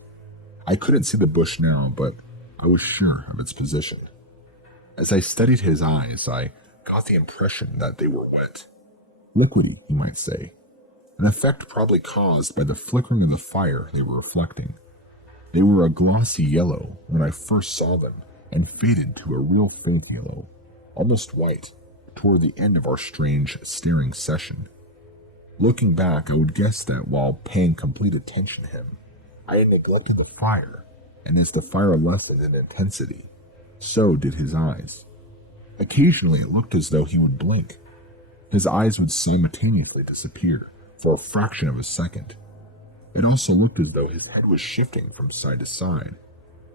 I couldn't see the bush now, but I was sure of its position. As I studied his eyes, I got the impression that they were wet. Liquidy, you might say. An effect probably caused by the flickering of the fire they were reflecting. They were a glossy yellow when I first saw them and faded to a real faint yellow, almost white, toward the end of our strange staring session. Looking back, I would guess that while paying complete attention to him, I had neglected the fire, and as the fire lessened in intensity, so did his eyes. Occasionally it looked as though he would blink. His eyes would simultaneously disappear for a fraction of a second. It also looked as though his head was shifting from side to side.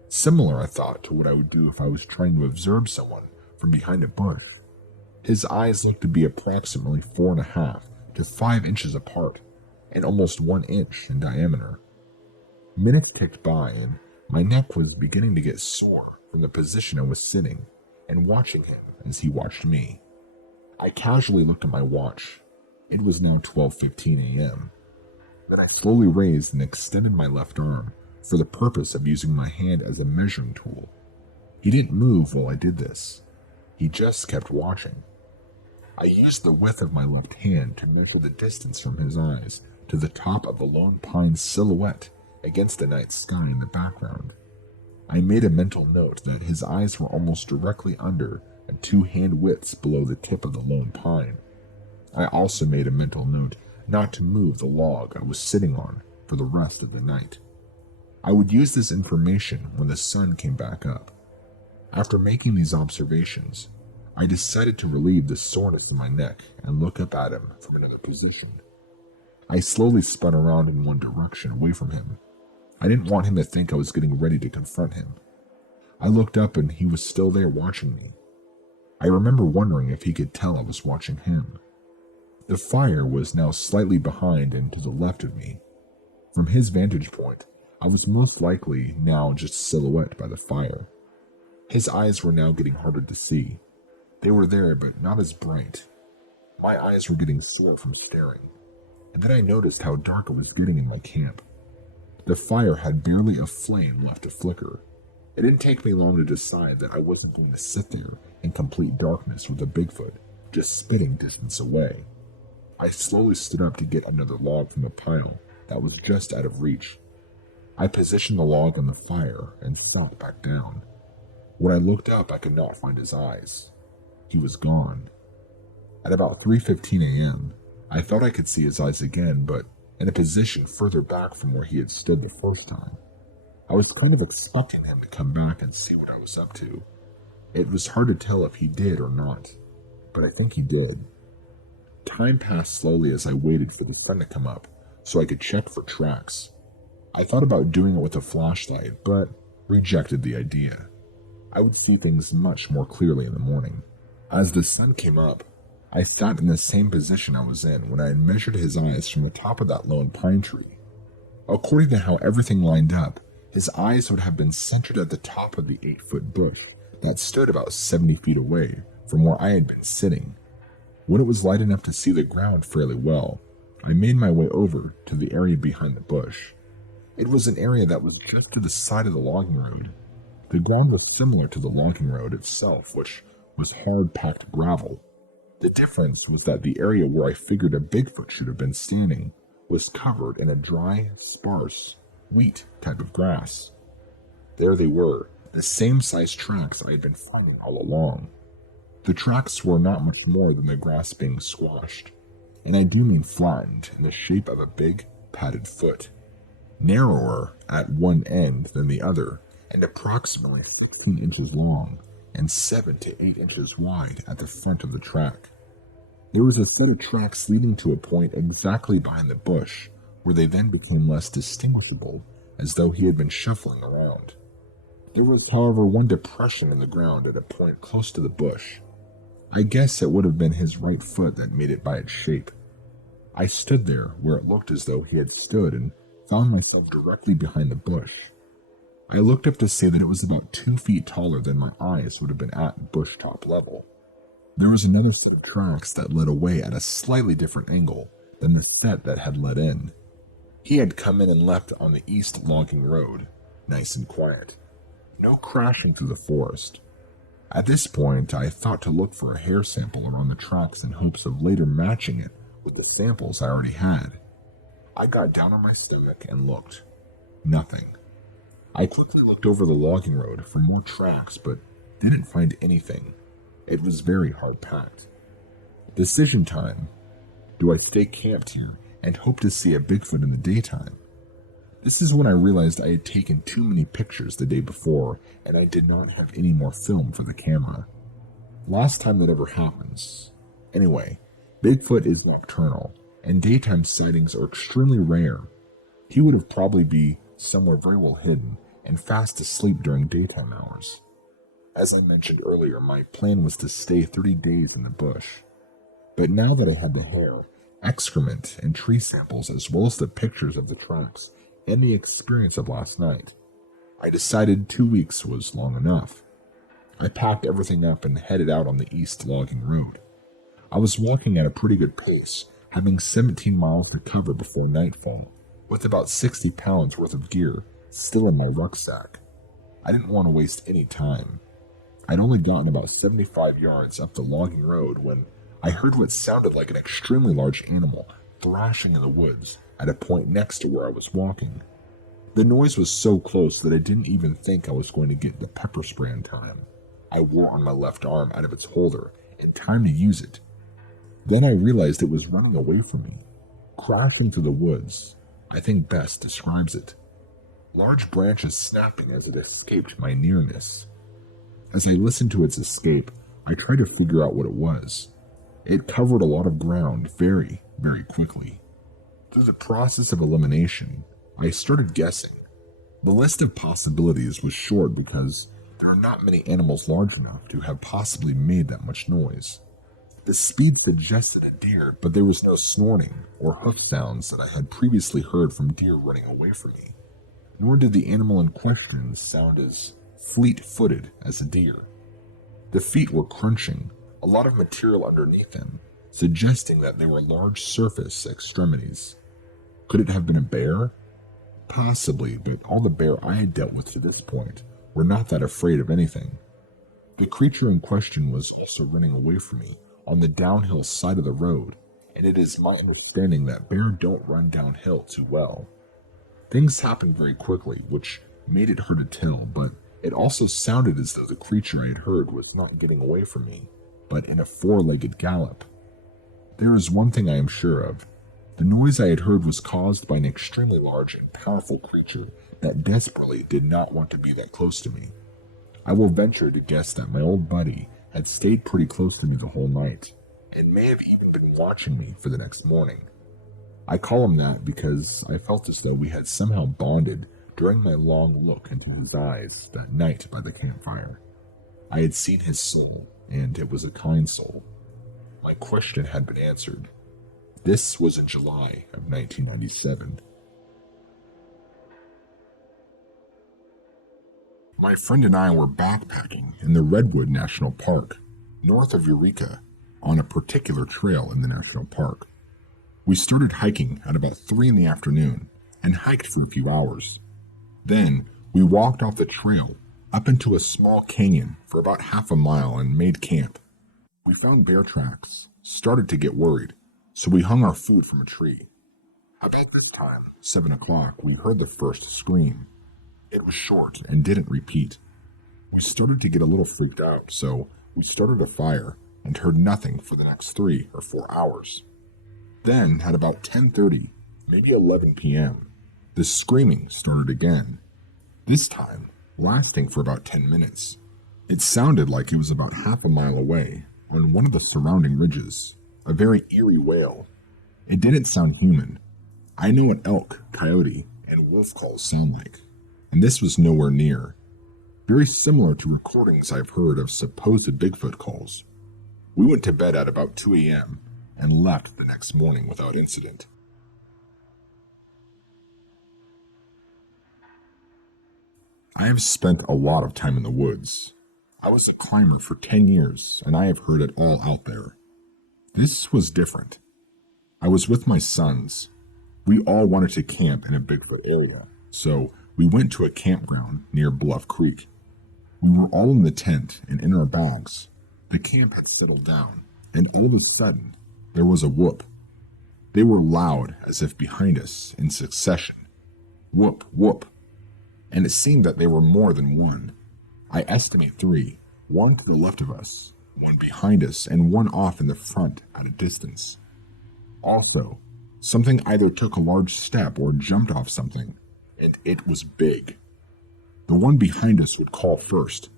Similar, I thought, to what I would do if I was trying to observe someone from behind a bush. His eyes looked to be approximately 4.5 to 5 inches apart, and almost 1 inch in diameter. Minutes ticked by, and my neck was beginning to get sore from the position I was sitting and watching him as he watched me. I casually looked at my watch. It was now 12:15 a.m. Then I slowly raised and extended my left arm for the purpose of using my hand as a measuring tool. He didn't move while I did this. He just kept watching. I used the width of my left hand to measure the distance from his eyes to the top of the lone pine silhouette against the night sky in the background. I made a mental note that his eyes were almost directly under and 2 hand widths below the tip of the lone pine. I also made a mental note not to move the log I was sitting on for the rest of the night. I would use this information when the sun came back up. After making these observations, I decided to relieve the soreness in my neck and look up at him from another position. I slowly spun around in one direction away from him. I didn't want him to think I was getting ready to confront him. I looked up and he was still there watching me. I remember wondering if he could tell I was watching him. The fire was now slightly behind and to the left of me. From his vantage point, I was most likely now just silhouetted by the fire. His eyes were now getting harder to see. They were there, but not as bright. My eyes were getting sore from staring, and then I noticed how dark it was getting in my camp. The fire had barely a flame left to flicker. It didn't take me long to decide that I wasn't going to sit there in complete darkness with a Bigfoot just spitting distance away. I slowly stood up to get another log from the pile that was just out of reach. I positioned the log on the fire and sat back down. When I looked up, I could not find his eyes. He was gone. At about 3:15 a.m., I thought I could see his eyes again, but in a position further back from where he had stood the first time. I was kind of expecting him to come back and see what I was up to. It was hard to tell if he did or not, but I think he did. Time passed slowly as I waited for the sun to come up so I could check for tracks. I thought about doing it with a flashlight, but rejected the idea. I would see things much more clearly in the morning. As the sun came up, I sat in the same position I was in when I had measured his eyes from the top of that lone pine tree. According to how everything lined up, his eyes would have been centered at the top of the 8-foot bush that stood about 70 feet away from where I had been sitting. When it was light enough to see the ground fairly well, I made my way over to the area behind the bush. It was an area that was just to the side of the logging road. The ground was similar to the logging road itself, which was hard-packed gravel. The difference was that the area where I figured a Bigfoot should have been standing was covered in a dry, sparse, wheat type of grass. There they were, the same size tracks I had been finding all along. The tracks were not much more than the grass being squashed, and I do mean flattened in the shape of a big, padded foot, narrower at one end than the other, and approximately 16 inches long and 7 to 8 inches wide at the front of the track. There was a set of tracks leading to a point exactly behind the bush, where they then became less distinguishable, as though he had been shuffling around. There was, however, one depression in the ground at a point close to the bush. I guess it would have been his right foot that made it by its shape. I stood there where it looked as though he had stood and found myself directly behind the bush. I looked up to see that it was about 2 feet taller than my eyes would have been at bush top level. There was another set of tracks that led away at a slightly different angle than the set that had led in. He had come in and left on the east logging road, nice and quiet. No crashing through the forest. At this point, I thought to look for a hair sample around the tracks in hopes of later matching it with the samples I already had. I got down on my stomach and looked. Nothing. I quickly looked over the logging road for more tracks, but didn't find anything. It was very hard-packed. Decision time. Do I stay camped here and hope to see a Bigfoot in the daytime? This is when I realized I had taken too many pictures the day before, and I did not have any more film for the camera. Last time that ever happens. Anyway, Bigfoot is nocturnal, and daytime sightings are extremely rare. He would have probably be somewhere very well hidden and fast asleep during daytime hours. As I mentioned earlier, my plan was to stay 30 days in the bush. But now that I had the hair, excrement, and tree samples, as well as the pictures of the tracks and the experience of last night, I decided 2 weeks was long enough. I packed everything up and headed out on the east logging road. I was walking at a pretty good pace, having 17 miles to cover before nightfall, with about 60 pounds worth of gear still in my rucksack. I didn't want to waste any time. I'd only gotten about 75 yards up the logging road when I heard what sounded like an extremely large animal thrashing in the woods at a point next to where I was walking. The noise was so close that I didn't even think I was going to get the pepper spray in time I wore on my left arm out of its holder in time to use it. Then I realized it was running away from me, crashing through the woods. I think best describes it. Large branches snapping as it escaped my nearness. As I listened to its escape, I tried to figure out what it was. It covered a lot of ground very, very quickly. Through the process of elimination, I started guessing. The list of possibilities was short because there are not many animals large enough to have possibly made that much noise. The speed suggested a deer, but there was no snorting or hoof sounds that I had previously heard from deer running away from me. Nor did the animal in question sound as fleet-footed as a deer. The feet were crunching, a lot of material underneath them, suggesting that they were large surface extremities. Could it have been a bear? Possibly, but all the bear I had dealt with to this point were not that afraid of anything. The creature in question was also running away from me on the downhill side of the road, and it is my understanding that bear don't run downhill too well. Things happened very quickly, which made it hard to tell, but it also sounded as though the creature I had heard was not getting away from me, but in a four-legged gallop. There is one thing I am sure of. The noise I had heard was caused by an extremely large and powerful creature that desperately did not want to be that close to me. I will venture to guess that my old buddy had stayed pretty close to me the whole night, and may have even been watching me for the next morning. I call him that because I felt as though we had somehow bonded during my long look into his eyes that night by the campfire. I had seen his soul, and it was a kind soul. My question had been answered. This was in July of 1997. My friend and I were backpacking in the Redwood National Park, north of Eureka, on a particular trail in the national park. We started hiking at about 3 in the afternoon and hiked for a few hours. Then we walked off the trail up into a small canyon for about half a mile and made camp. We found bear tracks, started to get worried, so we hung our food from a tree. About this time, 7 o'clock, we heard the first scream. It was short and didn't repeat. We started to get a little freaked out, so we started a fire and heard nothing for the next 3 or 4 hours. Then, at about 10:30, maybe 11 p.m., the screaming started again, this time lasting for about 10 minutes. It sounded like it was about half a mile away, on one of the surrounding ridges, a very eerie wail. It didn't sound human. I know what elk, coyote, and wolf calls sound like, and this was nowhere near. Very similar to recordings I've heard of supposed Bigfoot calls. We went to bed at about 2 a.m. and left the next morning without incident. I have spent a lot of time in the woods. I was a climber for 10 years, and I have heard it all out there. This was different. I was with my sons. We all wanted to camp in a Bigfoot area, so we went to a campground near Bluff Creek. We were all in the tent and in our bags. The camp had settled down, and all of a sudden, there was a whoop. They were loud as if behind us in succession. Whoop, whoop. And it seemed that they were more than one. I estimate 3, one to the left of us, one behind us, and one off in the front at a distance. Also, something either took a large step or jumped off something, and it was big. The one behind us would call first,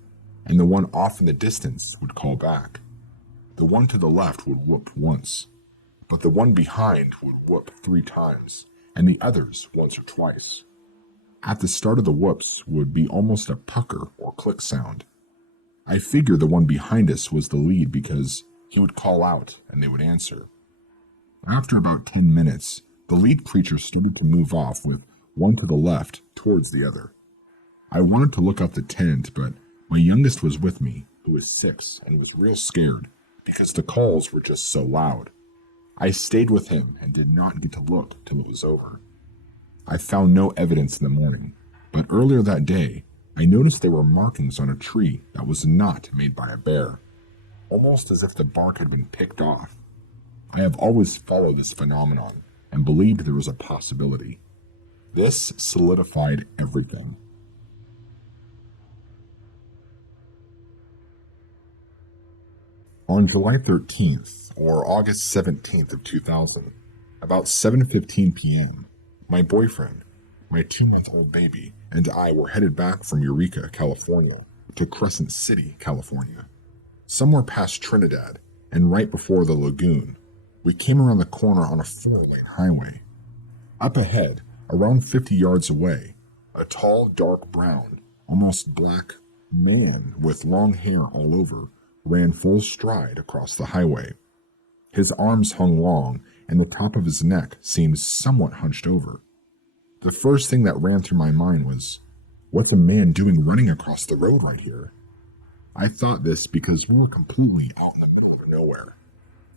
and the one off in the distance would call back. The one to the left would whoop once, but the one behind would whoop 3 times, and the others once or twice. At the start of the whoops would be almost a pucker or click sound. I figured the one behind us was the lead because he would call out and they would answer. After about 10 minutes, the lead creature started to move off with one to the left towards the other. I wanted to look up the tent, but my youngest was with me, who was 6 and was real scared because the calls were just so loud. I stayed with him and did not get to look till it was over. I found no evidence in the morning, but earlier that day, I noticed there were markings on a tree that was not made by a bear, almost as if the bark had been picked off. I have always followed this phenomenon and believed there was a possibility. This solidified everything. On July 13th, or August 17th of 2000, about 7:15 p.m., my boyfriend, my 2-month-old baby, and I were headed back from Eureka, California, to Crescent City, California. Somewhere past Trinidad, and right before the lagoon, we came around the corner on a 4-lane highway. Up ahead, around 50 yards away, a tall, dark brown, almost black man with long hair all over ran full stride across the highway. His arms hung long, and the top of his neck seemed somewhat hunched over. The first thing that ran through my mind was, what's a man doing running across the road right here? I thought this because we were completely out in the middle of nowhere.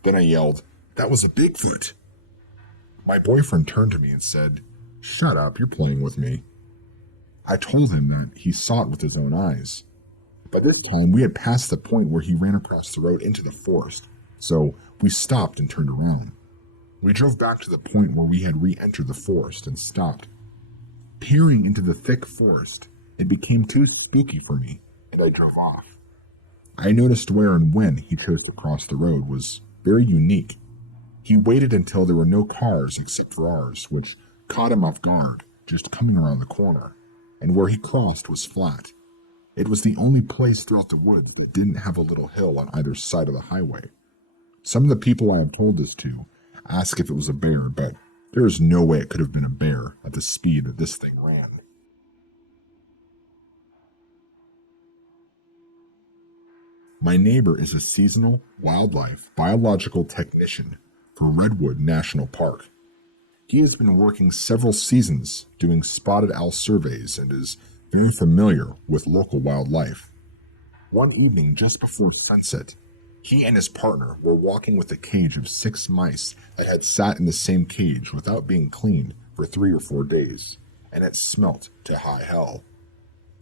Then I yelled, "That was a Bigfoot!" My boyfriend turned to me and said, "Shut up, you're playing with me." I told him that he saw it with his own eyes. By this time, we had passed the point where he ran across the road into the forest, so we stopped and turned around. We drove back to the point where we had re-entered the forest and stopped. Peering into the thick forest, it became too spooky for me, and I drove off. I noticed where and when he chose to cross the road was very unique. He waited until there were no cars except for ours, which caught him off guard, just coming around the corner. and where he crossed was flat. It was the only place throughout the wood that didn't have a little hill on either side of the highway. Some of the people I have told this to ask if it was a bear, but there is no way it could have been a bear at the speed that this thing ran. My neighbor is a seasonal wildlife biological technician for Redwood National Park. He has been working several seasons doing spotted owl surveys and is very familiar with local wildlife. One evening just before sunset, he and his partner were walking with a cage of 6 mice that had sat in the same cage without being cleaned for 3 or 4 days, and it smelt to high hell.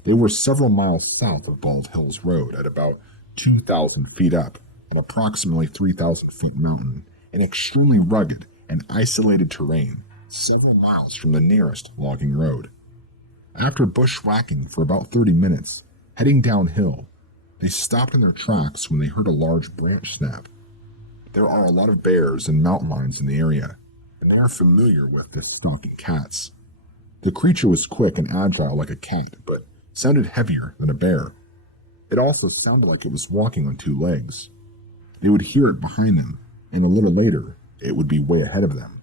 They were several miles south of Bald Hills Road at about 2,000 feet up an approximately 3,000-foot mountain in extremely rugged and isolated terrain several miles from the nearest logging road. After bushwhacking for about 30 minutes, heading downhill, they stopped in their tracks when they heard a large branch snap. There are a lot of bears and mountain lions in the area, and they are familiar with this stalking cats. The creature was quick and agile like a cat, but sounded heavier than a bear. It also sounded like it was walking on 2 legs. They would hear it behind them, and a little later, it would be way ahead of them,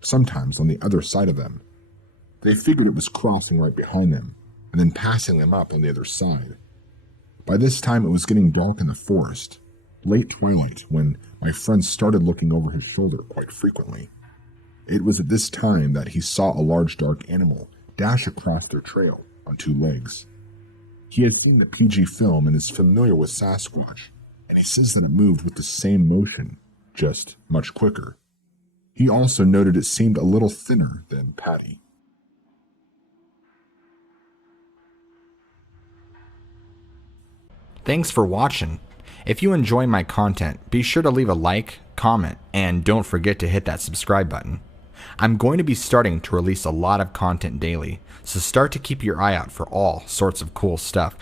sometimes on the other side of them. They figured it was crossing right behind them, and then passing them up on the other side. By this time, it was getting dark in the forest, late twilight, when my friend started looking over his shoulder quite frequently. It was at this time that he saw a large dark animal dash across their trail on 2 legs. He had seen the PG film and is familiar with Sasquatch, and he says that it moved with the same motion, just much quicker. He also noted it seemed a little thinner than Patty. Thanks for watching. If you enjoy my content, be sure to leave a like, comment, and don't forget to hit that subscribe button. I'm going to be starting to release a lot of content daily, so start to keep your eye out for all sorts of cool stuff